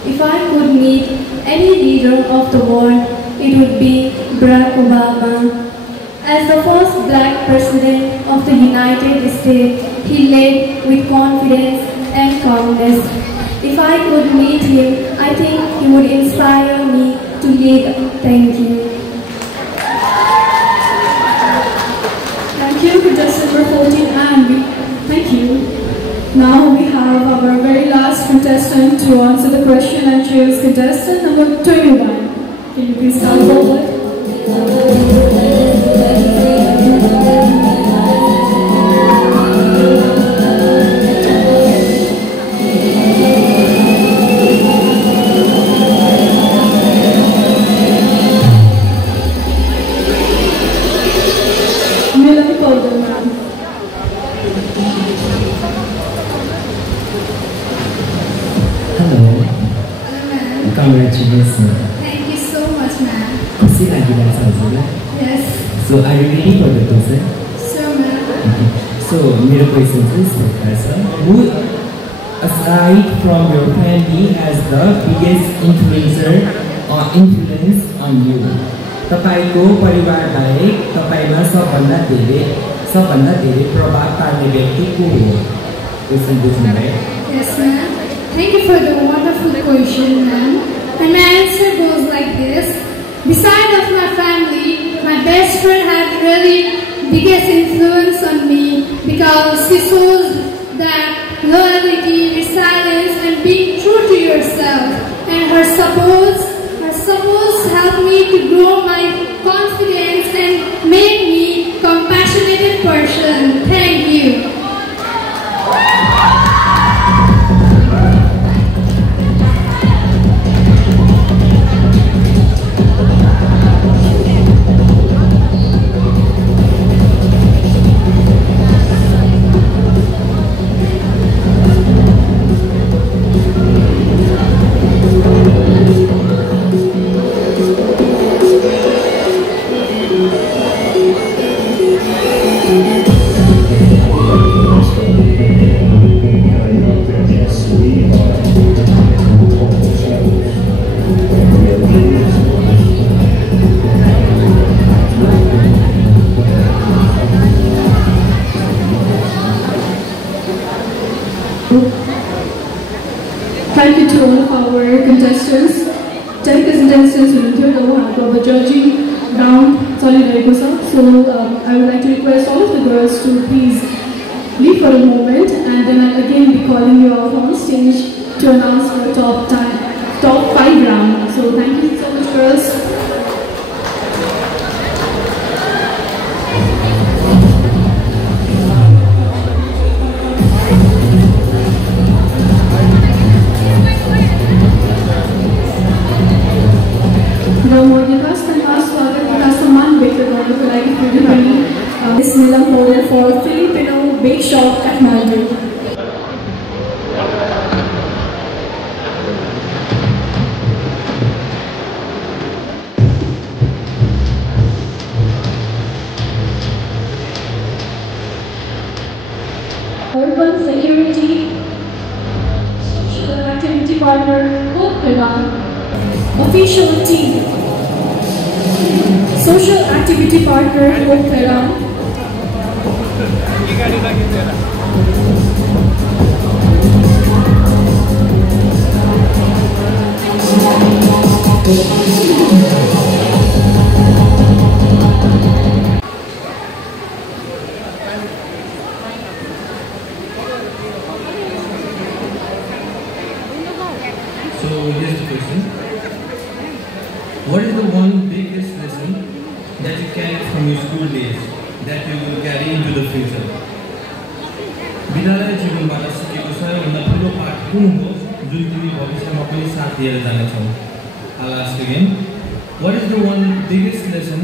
If I could meet any leader of the world, it would be Barack Obama. As the first black president of the United States, he led with confidence and calmness. If I could meet him, I think he would inspire me to Indeed, thank you. Thank you, contestant number 14, and thank you. Now we have our very last contestant to answer the question, and she is contestant number 21. Can you please come forward? Congratulations. Thank you so much, ma'am. Yes. So are you ready for the question? Sure, ma'am. Okay. So my question is, who aside from your family has the biggest influence on you? तपाईको परिवार बाहेक तपाईमा सबभन्दा धेरै प्रभाव पार्ने व्यक्ति को हो? क्वेशन बुझ्नु भयो? Yes, ma'am. Thank you for the wonderful question, ma'am. And my answer goes like this. Besides of my family, my best friend had really biggest influence on me because she shows that loyalty, resilience, and being true to yourself. And her support helped me to grow my confidence and made me a compassionate person. Thank you. Thank you to all of our contestants. 10 contestants हुनुहुन्थ्यो र उहाँको अब judging round चलिरहेको छ. So I would like to request all of the girls to please leave for a moment, and then I'll again be calling you out on stage to announce the top 5 round. So thank you so much, girls. Miss Nilam Powell for Filipino Bake Shop Kathmandu. Urban Security Social Activity Partner Hope Pradhan. Official team Social Activity Partner Hope Pradhan. So here's the question. What is the one biggest lesson that you carried from your school days that you will carry into the future? विद्यालय जीवनबाट सिकेको सबैभन्दा ठुलो पाठ कुन हो जुन तिमी भविष्यमा पनि साथ लिएर जानेछौ? I'll ask again. What is the one biggest lesson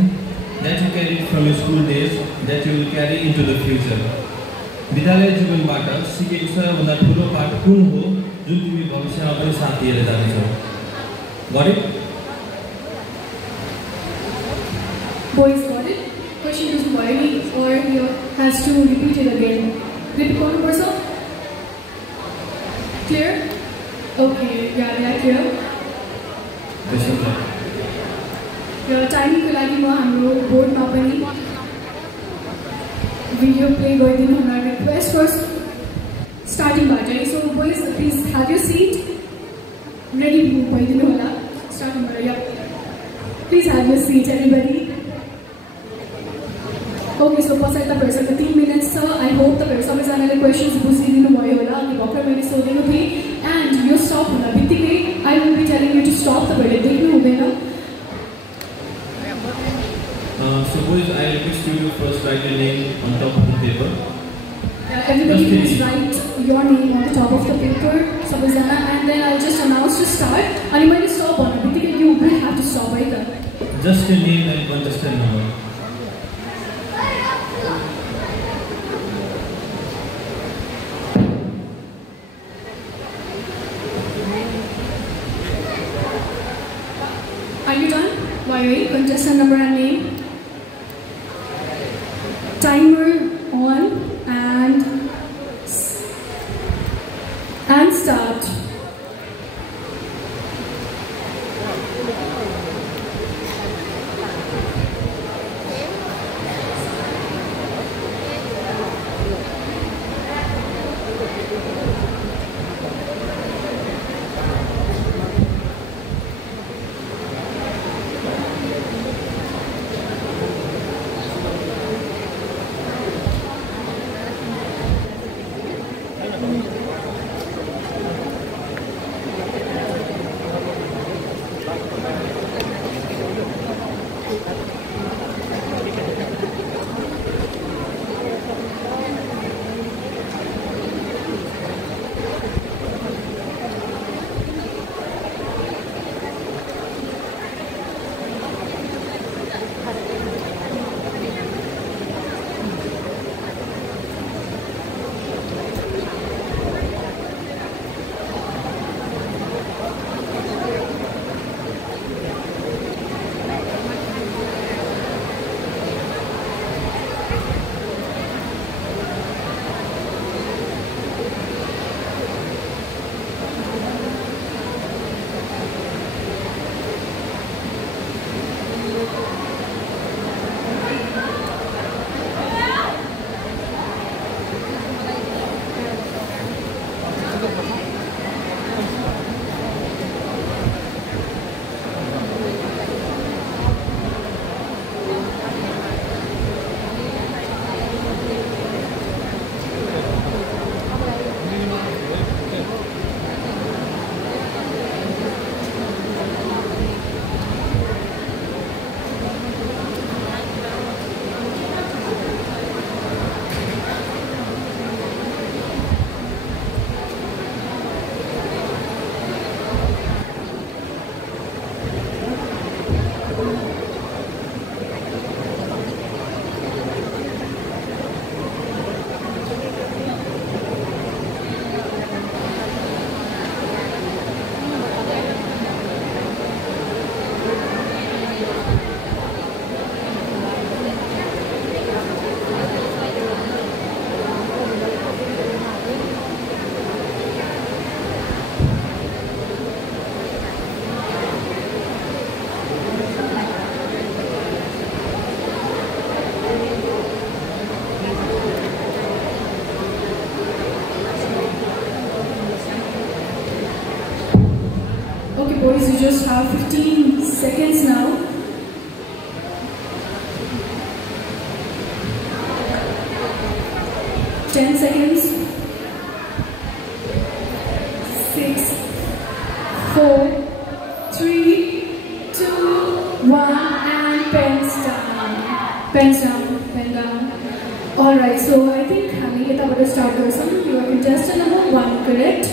that you carried from your school days that you will carry into the future? विद्यालय जीवनबाट सिकेको सबैभन्दा ठुलो पाठ कुन हो जुन तिमी भविष्यमा पनि साथ लिएर जानेछौ? Got it? Boys got it? Question is wiry or you has to repeat it again. Repeat one more song. Clear? Okay, yeah, clear. र टाइमिङको लागि म हाम्रो बोर्डमा पनि भिडियो प्ले गरिदिनु हुन रिक्वेस्ट फर्स्ट स्टार्टिङबाट. So boys please have your seat ready भइदिनु होला स्टार्टिङबाट. या Please have your seat, everybody. Okay, so पछाडि तपाईहरुसँग 3 minutes छ. I hope तपाईहरु सबैजनाले क्वेशन्स बुझिदिनु भयो होला. अनि भर्खर मैले सोधेको थिएँ and यो स्टप हुँदा बित्तिकै I will be telling you to stop. तपाईहरुले देख्नु हुँदैन. So boys, I request you to first write your name on top of the paper. Everybody please write your name on the top of the paper, सबैजना, and then I'll just announce to start. अनि मैले stop भन्नु बित्तिकै you will have to stop right there. Just your name and contestant number. Are you done? Wait, contestant number and name. Timer on and start. Boys, you just have 15 seconds now. Ten seconds. 6, 4, 3, 2, 1, and pens down. Pens down. Pen down. Alright, so I think we start person. You are contestant number 1, correct?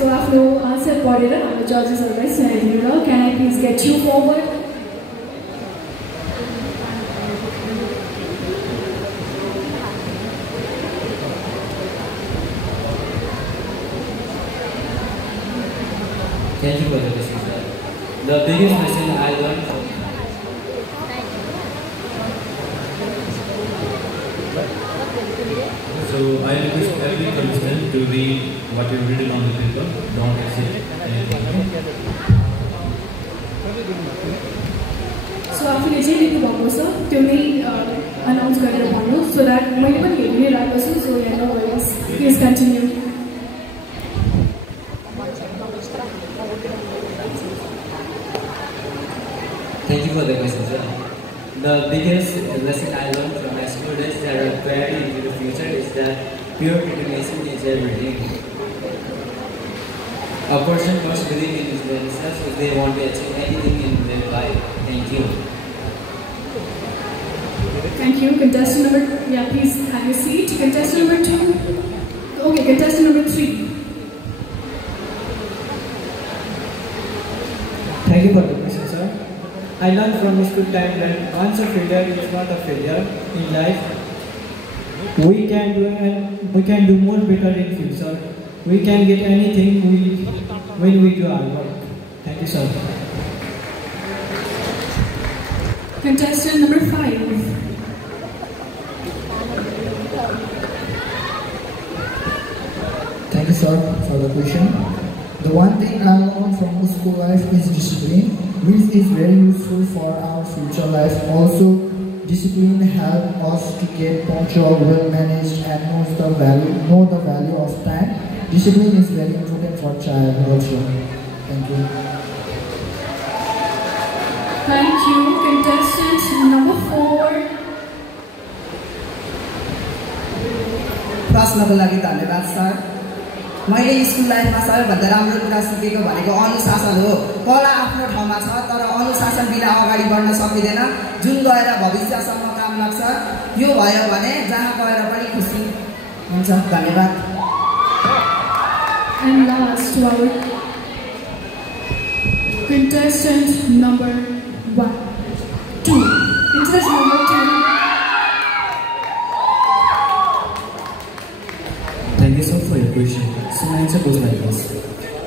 So after answer पढेर हाम्रो जजेसहरुलाई सुनाइदिनु ल. Can I please get you forward? Thank you for the question. The biggest lesson I learned from So I request every contestant to read what you've written on the paper. Don't accept anything. So आफूले जे लेख्नु भएको छ त्यो नै announce गरेर भन्नु so that मैले पनि हेरिरहेको छु. So yeah, no worries. Please continue. Thank you for the question, sir. The biggest lesson I learned from my school days that are very into the future is that pure determination is everything. A person must believe in themselves if they want to achieve anything in their life. Thank you. Thank you. Contestant number, yeah, please have your seat. Contestant number 2. Okay, contestant number 3. Thank you for the question, sir. I learned from school time that once a failure is not a failure in life. We can do more better in future. We can get anything when we do our work. Thank you, sir. Contestant number 5. Thank you, sir, for the question. The one thing I learned from school life is discipline, which is very useful for our future life. Also, discipline helps us to get punctual, well managed, and know the value of time. Discipline is very important for child also. Thank you. Thank you. Contestant number 4. प्रश्नको लागि धन्यवाद sir. मैले school लाइफमा सबैभन्दा राम्रो कुरा सिकेको भनेको अनुशासन हो। कला आफ्नो ठाउँमा छ तर अनुशासन बिना अगाडि बढ्न सकिँदैन, जुन गएर भविष्यसम्म काम लाग्छ। यो भयो भने जहाँ गएर पनि खुसी हुन्छ। धन्यवाद। And last, our contestant number 1, 2. Contestant number 2. Thank you so much for your question. So my answer goes like this.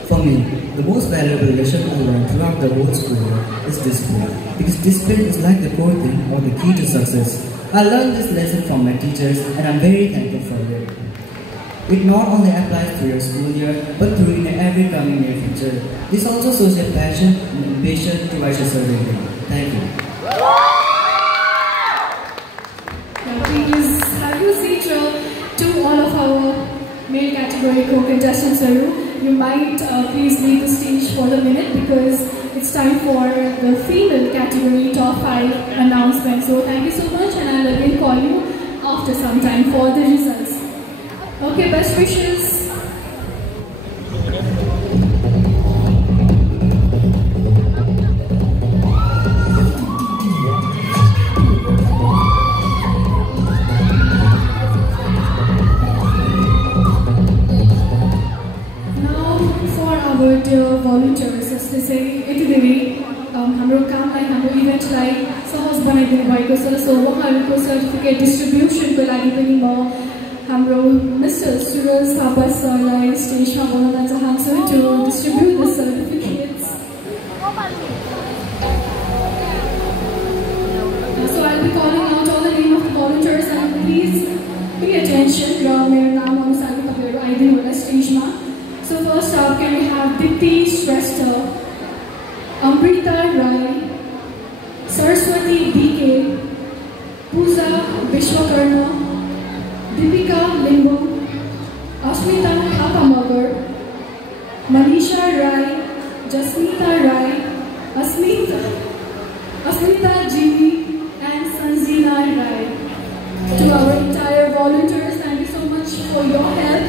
For me, the most valuable lesson I learned throughout the whole school year is discipline. Because discipline is like the core thing or the key to success. I learned this lesson from my teachers and I'm very thankful for it. It not only applies to your school year, but through in every coming near future. This also shows your passion and ambition towards your survey. Thank you. Now please have your seat to all of our male category co-contestants. You might please leave the stage for the minute because it's time for the female category top 5 announcement. So thank you so much and I'll again call you after some time for the results. Okay, best wishes. Volunteers, जस्तै चाहिँ यति धेरै हाम्रो कामलाई हाम्रो इभेन्टलाई सहज बनाइदिनु भएको छ। सो उहाँहरूको सर्टिफिकेट डिस्ट्रिब्युसनको लागि पनि म हाम्रो मिस्टर सुरज थापा सरलाई स्टेजमा बोलाउन चाहन्छु to distribute the certificates. So I'll be calling out all the name of the volunteers and please pay attention र मेरो नाम अनुसार तपाईहरु आइदिनु होला स्टेजमा। So first up, can we have Dipti Shrestha, Amrita Rai, Saraswati DK, Pooja Vishwakarma, Deepika Limbu, Asmita Thapamagar, Manisha Rai, Jasmita Rai, Asmita Jini, and Sanjina Rai. To our entire volunteers, thank you so much for your help.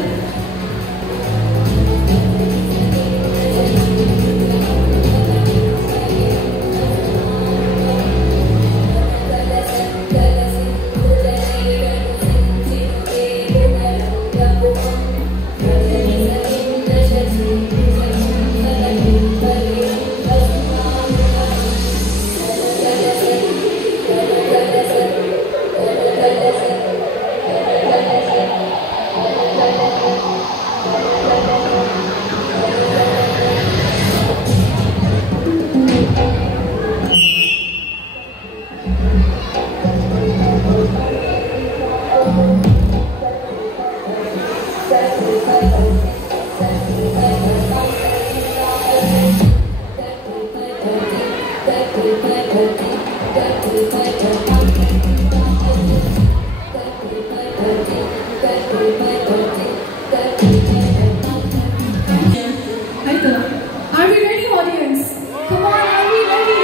Are we ready, audience? Come on, are we ready?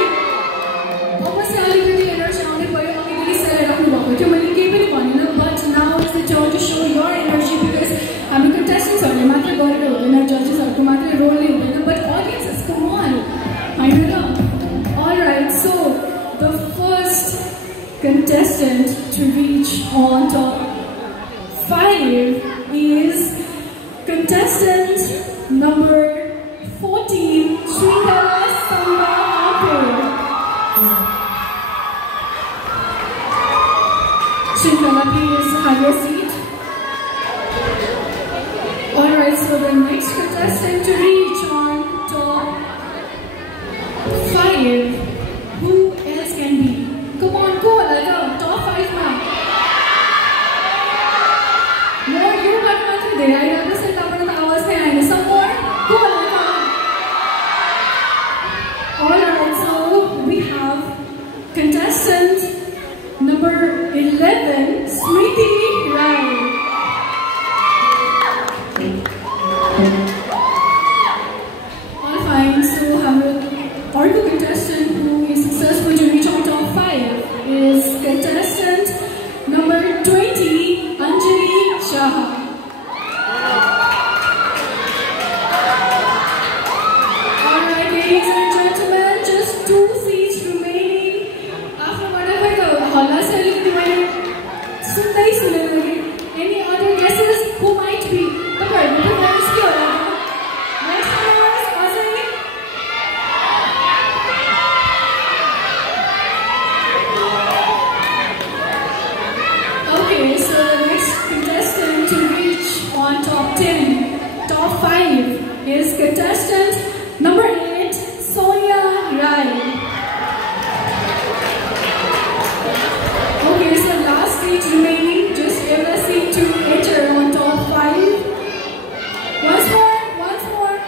contestant to reach on top 5 is contestant number 14, Srikala Samba Apur. Srikala, please have your seat. Alright, so the next contestant to reach on top 5, who else can be? Come on, go, like top 5 now. More you got nothing there. I represent the hours behind. Some more? Go, like Alright, so we have contestant number 11, Smriti Rai. All fine, so our contestant who is successful to reach on top 5 is contestant number 20, Anjali Shah. Alright, ladies and gentlemen, just 2 seats remaining. After whatever the Holla selling divided, any other guesses who might be? Next one is Azai. Okay, so the next contestant to reach on top 10, top 5 is contestant number 8, Sonia Rai. Okay, so last seat remaining, just give a seat to enter on top 5. Once more.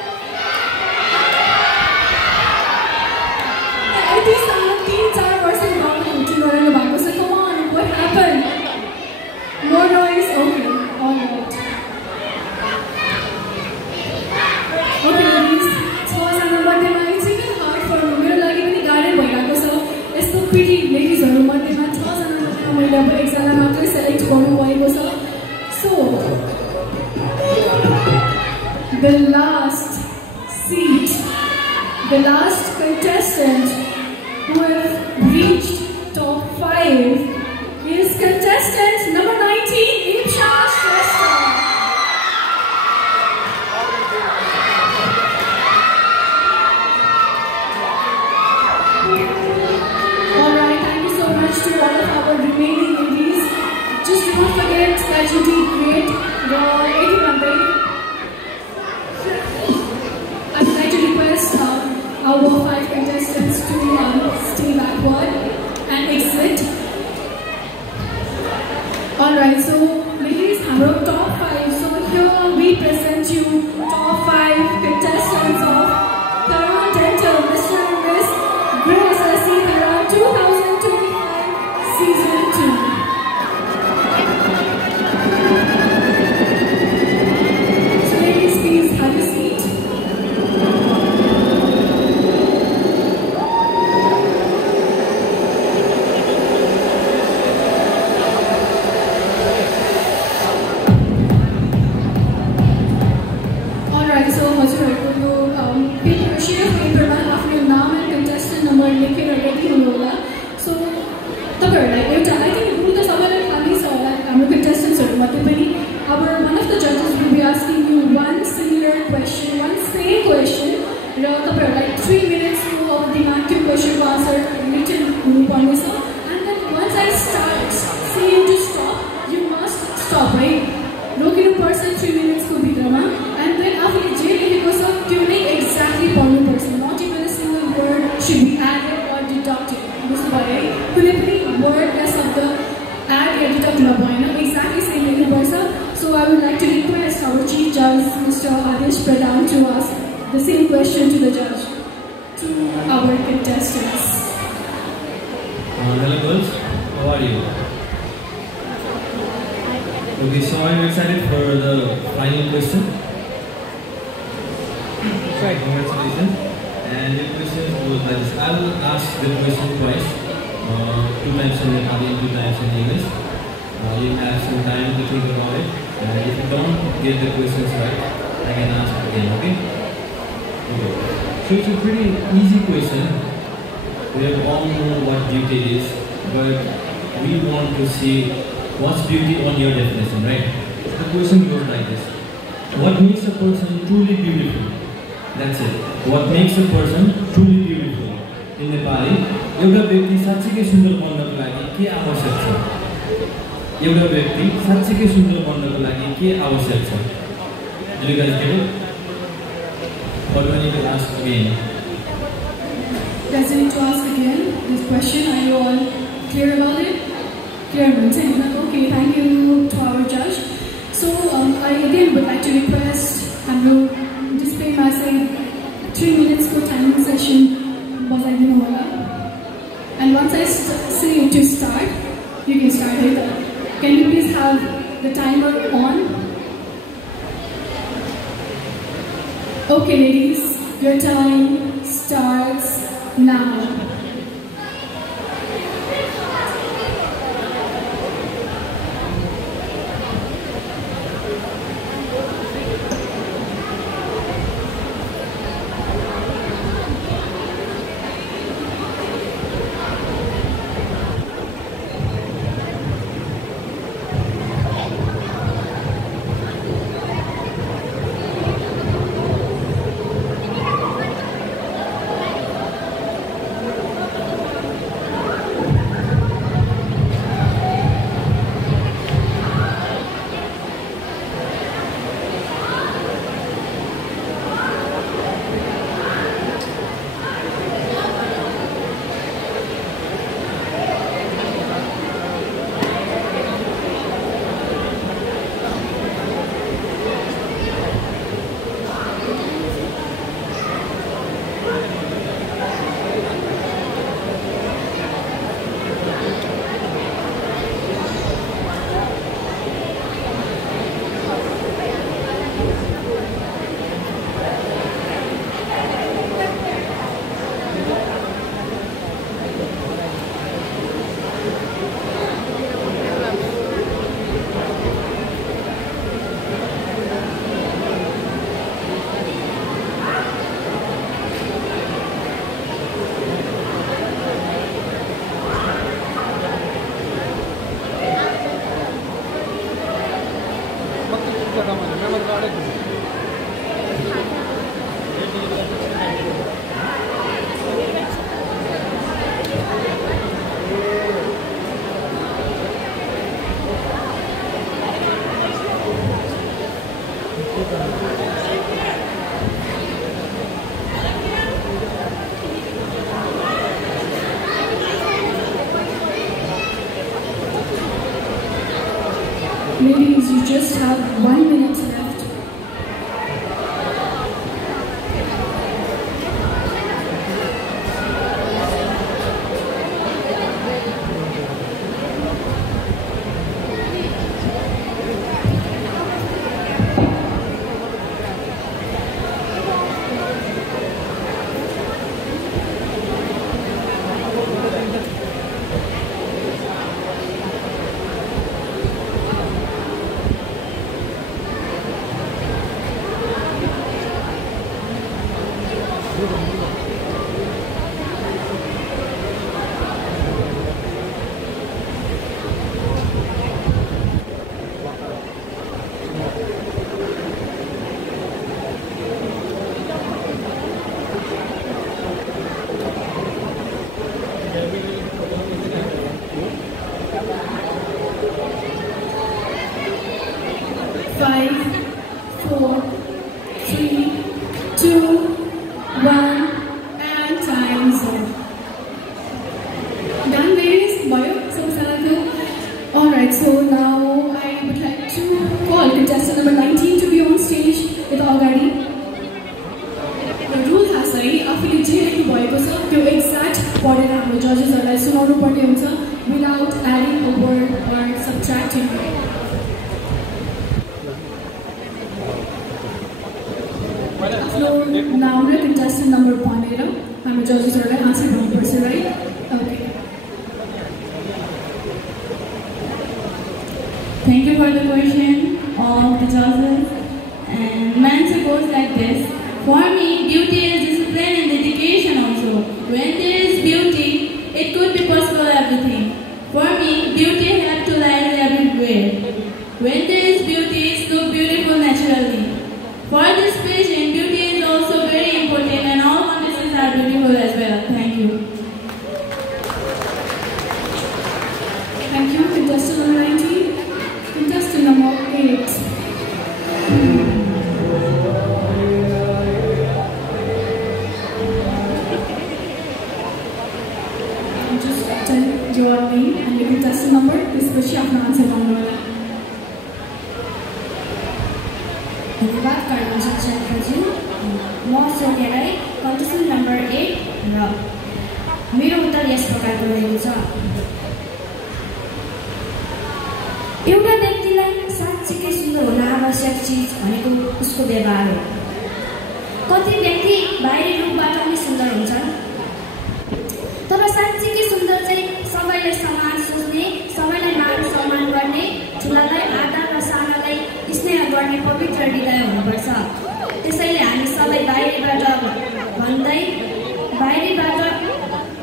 I think some 3-4% so come on, what happened? More noise? Okay, alright. Okay, ladies, छजना मध्येमा एकछिन hard for मेरो लागि पनि गाह्रो भइरहेको छ। यस्तो pretty ladiesहरु मध्येमा 6 जना मध्येमा मैले अब एकजना मात्रै select गर्नु भएको छ। So, the last seat, the last contestant who have reached top 5 is contestant number 19, Ipsha Shrestha. Alright, thank you so much to all of our remaining ladies. Just don't forget that you did great. I'd like to request our 5 contestants to stay backward and exit. Alright, so ladies, our top 5. So here we present you top 5 contestants of Karan Dental Mr. and Miss Grade SSC Karan 2025 Season 2. So ladies, please have a seat. One of the judges will be asking you one similar question, one same question. Like 3 minutes to demand two question को answer written पढ़ने से. And then once I start, say you to stop, you must stop, right? रोकिनु पर्छ 3 minutes को भित्रमा. And then आफूले जे लेखेको छ त्यो नै exactly पढ्नु पर्छ. Not even a single word should be added or deducted. बुझ्नुभयो है? कुनै पनि word या शब्द add या deduct नभएन, exactly same लेख्नु पर्छ. So I would like to request our Chief Judge, Mr. Adesh Pradhan, to ask the same question to the judge, to our contestants. Hello girls, how are you? Okay, so I'm excited for the final question. Congratulations. And the question was like this. I'll ask the question twice, 2 times in Nepali, 2 times in English. You have some time to think about it. And if you don't get the questions right, I can ask again, okay? Okay. So it's a pretty easy question. We have all know what duty is, but we want to see what's beauty on your definition, right? The question goes like this. What makes a person truly beautiful? That's it. What makes a person truly beautiful? In Nepali, एउटा व्यक्ति साच्चै सुन्दर बन्नको लागि के आवश्यक छ? एउटा व्यक्ति साच्चै सुन्दर बन्नको लागि के आवश्यक छ? Did you guys get it? Or do I need to ask again? Does I need to ask again this question? Are you all clear about it? Clear, okay, thank you to our judge. So I again would like to request हाम्रो disclaimer say 3 minutes for timing session बजाइदिनु होला. And once I say you to start, you can start it. Can you please have the timer on? Okay, ladies, your time starts now. Ladies, you just have 1 minute left. Without adding a word or subtracting it. Now we're contestant number 1. I'm judges are answering one person, right? Okay. Thank you for the question of the judges. And my answer goes like this. For me, beauty is discipline and dedication also. When there is beauty, it could be possible everything. For me, tell your name and your contestant number. त्यसपछि आफ्नो answer भन्नु होला. धन्यवाद गर्न सक्छु. म सोनिया राई, contestant number 8 र मेरो उत्तर यस प्रकारको रहेको छ. एउटा व्यक्तिलाई साँच्चीकै सुन्दर हुन आवश्यक चिज भनेको उसको व्यवहार हो. कति व्यक्ति बाहिरी रूपबाट नै सुन्दर हुन्छन्, तर साँच्चीकै सुन्दर चाहिँ सबैलाई समान सोच्ने, सबैलाई मान सम्मान गर्ने, ठुलालाई आदर र सानालाई स्नेह गर्ने पवित्र हृदय हुनुपर्छ. त्यसैले हामी सबै बाहिरीबाट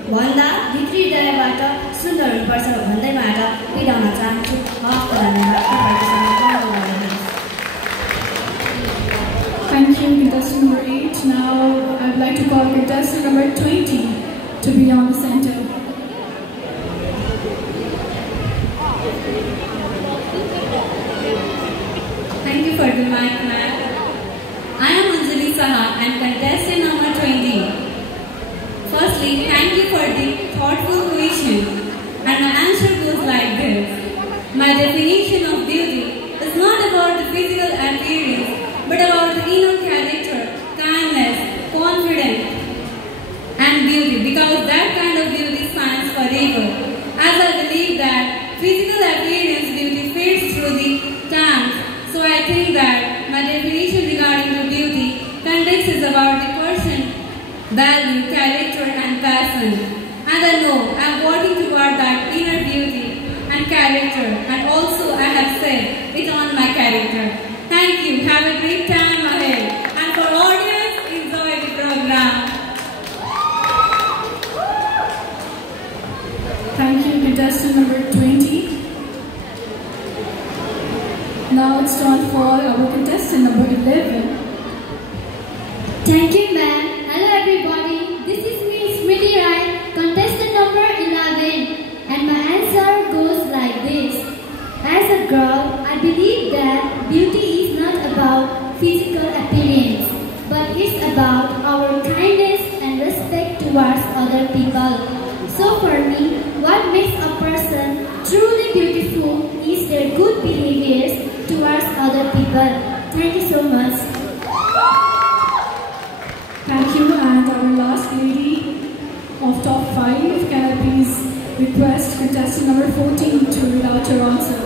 भन्दा भित्री हृदयबाट सुन्दर हुनुपर्छ भन्दैबाट बिदाउन चाहन्छु. Thank you, contestant number 8. Now I would like to call contestant number 20 to be on the center. Thank you for the mic, ma'am. I am Anjali Saha and contestant number 20. Firstly, thank you for the thoughtful question, and my answer goes like this. My definition of beauty is not about the physical appearance, but about the inner character, kindness, confidence, and beauty, because that kind of beauty spans forever. As I believe that physical appearance beauty fades through the times, so I think that my definition regarding the beauty context is about the person, value, character, and passion. And I know I am working toward that inner beauty and character, and also I have said it on my character. Thank you. Have a great time ahead. And for audience, enjoy the program. Thank you, contestant number 20. Now it's time for our contestant number 11. Thank you, ma'am. Hello, everybody. This is me, Smriti Rai, contestant number 11. And my answer goes like this. As a girl, I believe that beauty is not about physical appearance, but it's about our kindness and respect towards other people. So for me, what makes a person truly beautiful is their good behaviors towards other people. Thank you so much. Thank you, and our last lady of top 5, can I please request contestant number 14 to read out your answer.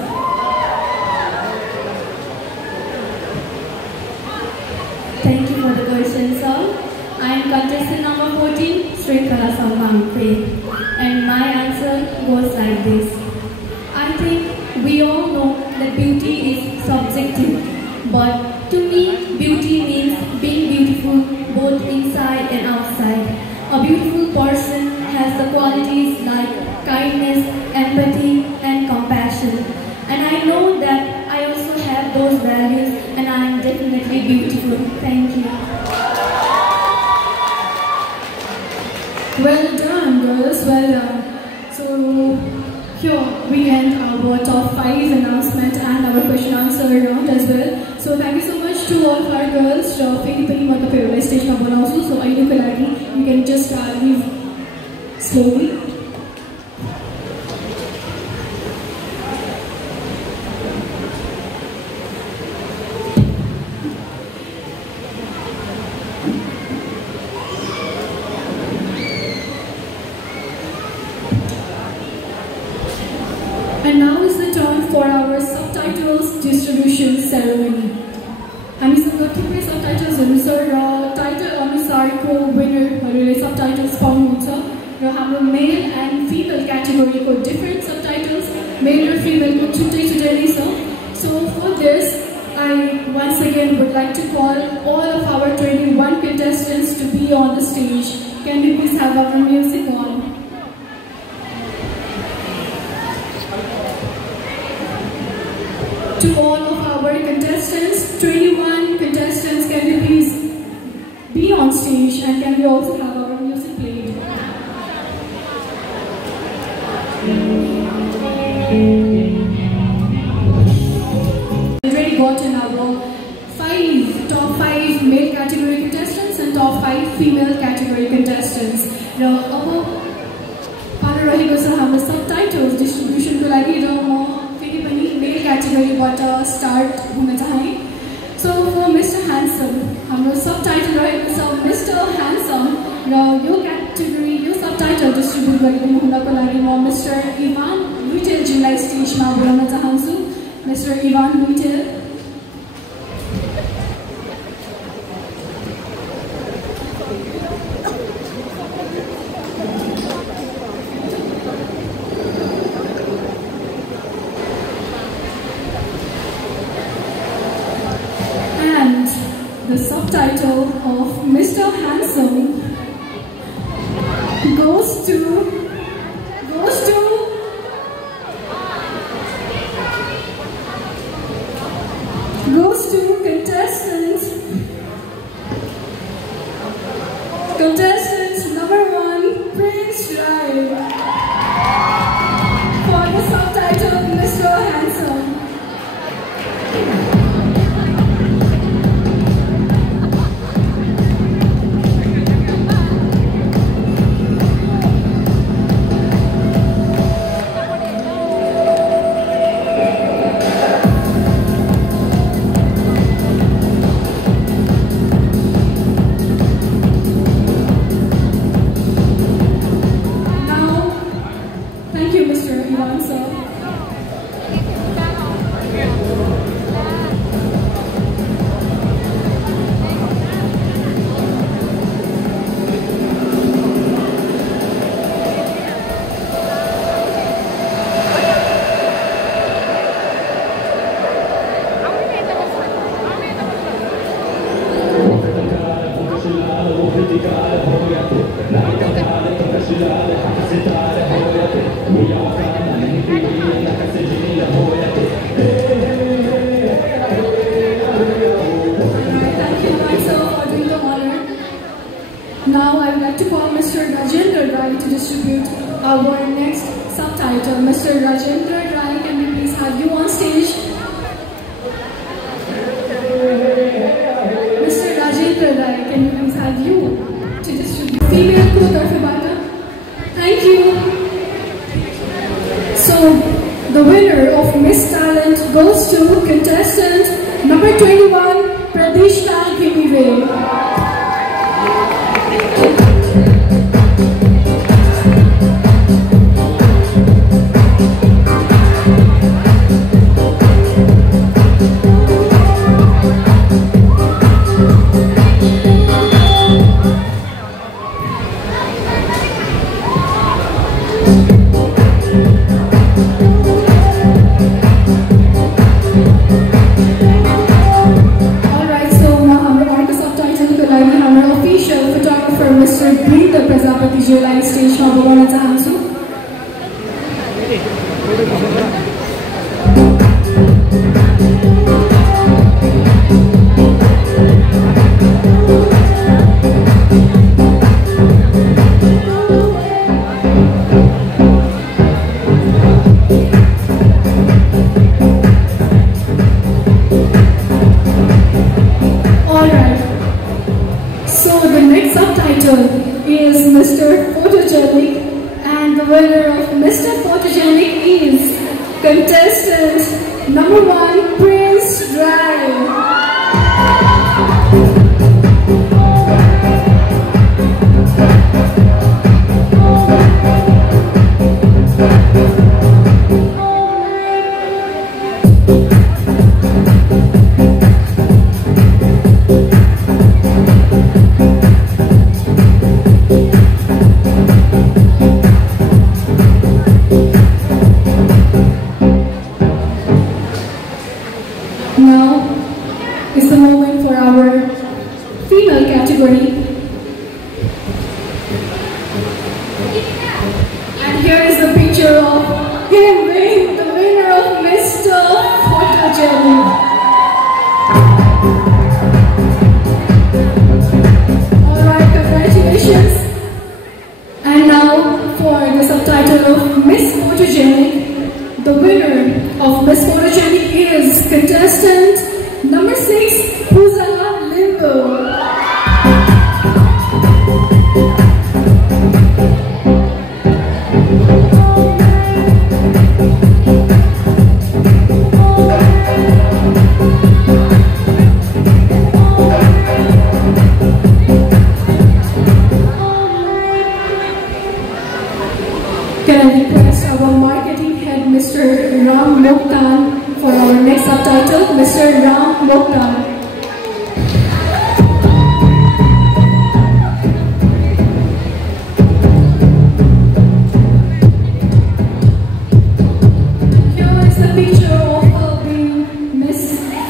Thank you for the question, sir. I am contestant number 14, Sri Kalasamangpe, and my answer goes like this. I think we all know that beauty is subjective, but to me, beauty means being beautiful both inside and outside. A beautiful person has the qualities like kindness, empathy, and compassion. And I know that I also have those values, and I am definitely beautiful. Thank you. Well done, girls, well done. So here we end our top 5 announcement and our question answer round as well. So thank you so much to all of our girls. So you can just leave slowly. And now is the turn for our subtitles distribution ceremony. हामीसँग थुप्रै सबटाइटल्सहरू छ र title अनुसारको विनरहरूले subtitles पाउनुहुन्छ र हाम्रो male and female क्याटेगोरीको different subtitles male र फिमेलको छुट्टै छुट्टै नै छ. So for this, I once again would like to call all of our 21 contestants to be on the stage. Can we please have our music on? To all of our contestants, 21 contestants, can you please be on stage and can we also have our music played? We already gotten our top 5 male category contestants and top 5 female category contestants. र अब पालो रहेको छ बाट start हुन चाहे। सो फर mister handsome हाम्रो सब title रहेको छ मिस्टर ह्यान्डसम र यो क्याटेगोरी यो सब टाइटल डिस्ट्रिब्युट गरिदिनु हुनको लागि म मिस्टर इभान लुइटेलज्यूलाई स्टेजमा बोलाउन चाहन्छु। Mister Ivan Luitel. The subtitle of Mr. Handsome goes to contestant number 1, Prince Rai, for the subtitle Mr. Handsome. Now I would like to call Mr. Rajendra Rai to distribute our next subtitle. Mr. Rajendra Rai, can we please have you on stage? Mr. Rajendra Rai, can we please have you to distribute? Female co-tarfibata. Thank you. So the winner of Miss Talent goes to contestant number 21, Pradishta Gimive. July stage ma boलाउन चाहन्छु। Alright, so the next subtitle is Mr. Photogenic, and the winner of Mr. Photogenic is contestant number 1, Prince Rai. Now is the moment for our female category. And here is the picture of him being the winner of Mr. Photogenic. Alright, congratulations. And now for the subtitle of Miss Photogenic, the winner of Miss Photogenic is contestant number 6, Pooja Limbo. Can I request our marketing head, Mr. Ram Mokhtar, for our next subtitle, Mr. Ram Mokhtar. Here is the picture of her being Miss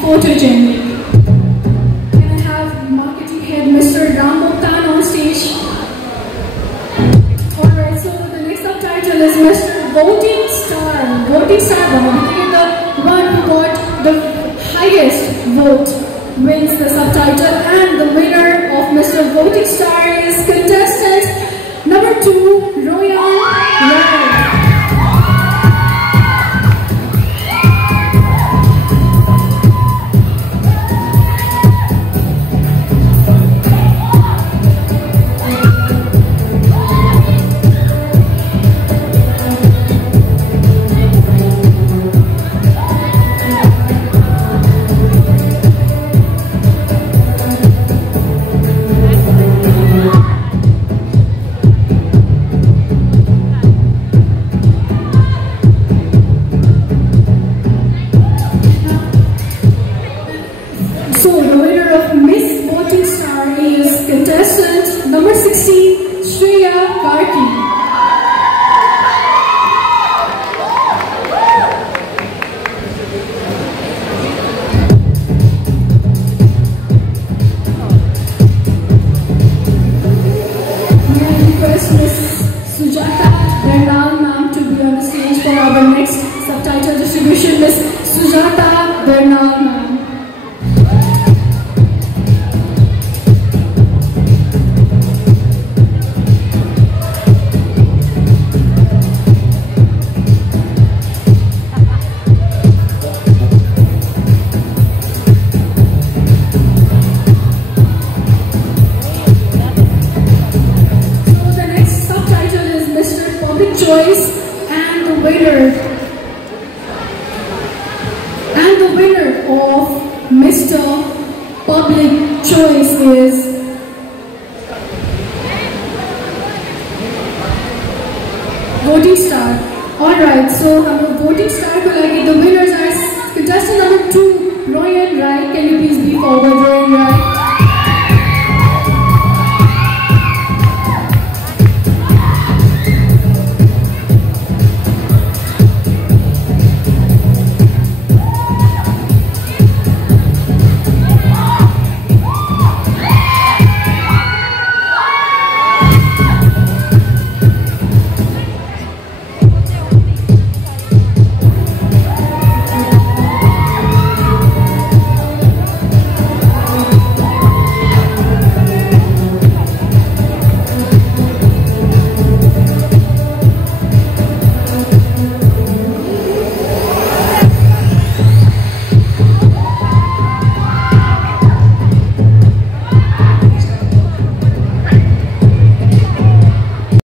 Photogenic. Can I have marketing head, Mr. Ram Mokhtar, on stage? Alright, so the next subtitle is Mr. Voting Star. Voting Star, the one who got the highest vote wins the subtitle, and the winner of Mr. Voting Star is contestant number 2, Royan Rai. So the winner of Miss Voting Star is contestant number 16, Shreya Karki. May I request Miss Sujata Bernal ma'am to be on the stage for our next subtitle distribution. Miss Sujata Bernal ma'am. Choice, and the winner of Mr. Public Choice is Voting Star. Alright, so our Voting Star को लगे the winners are contestant number 2, Royan Rai. Can you please be forward, Royan Rai?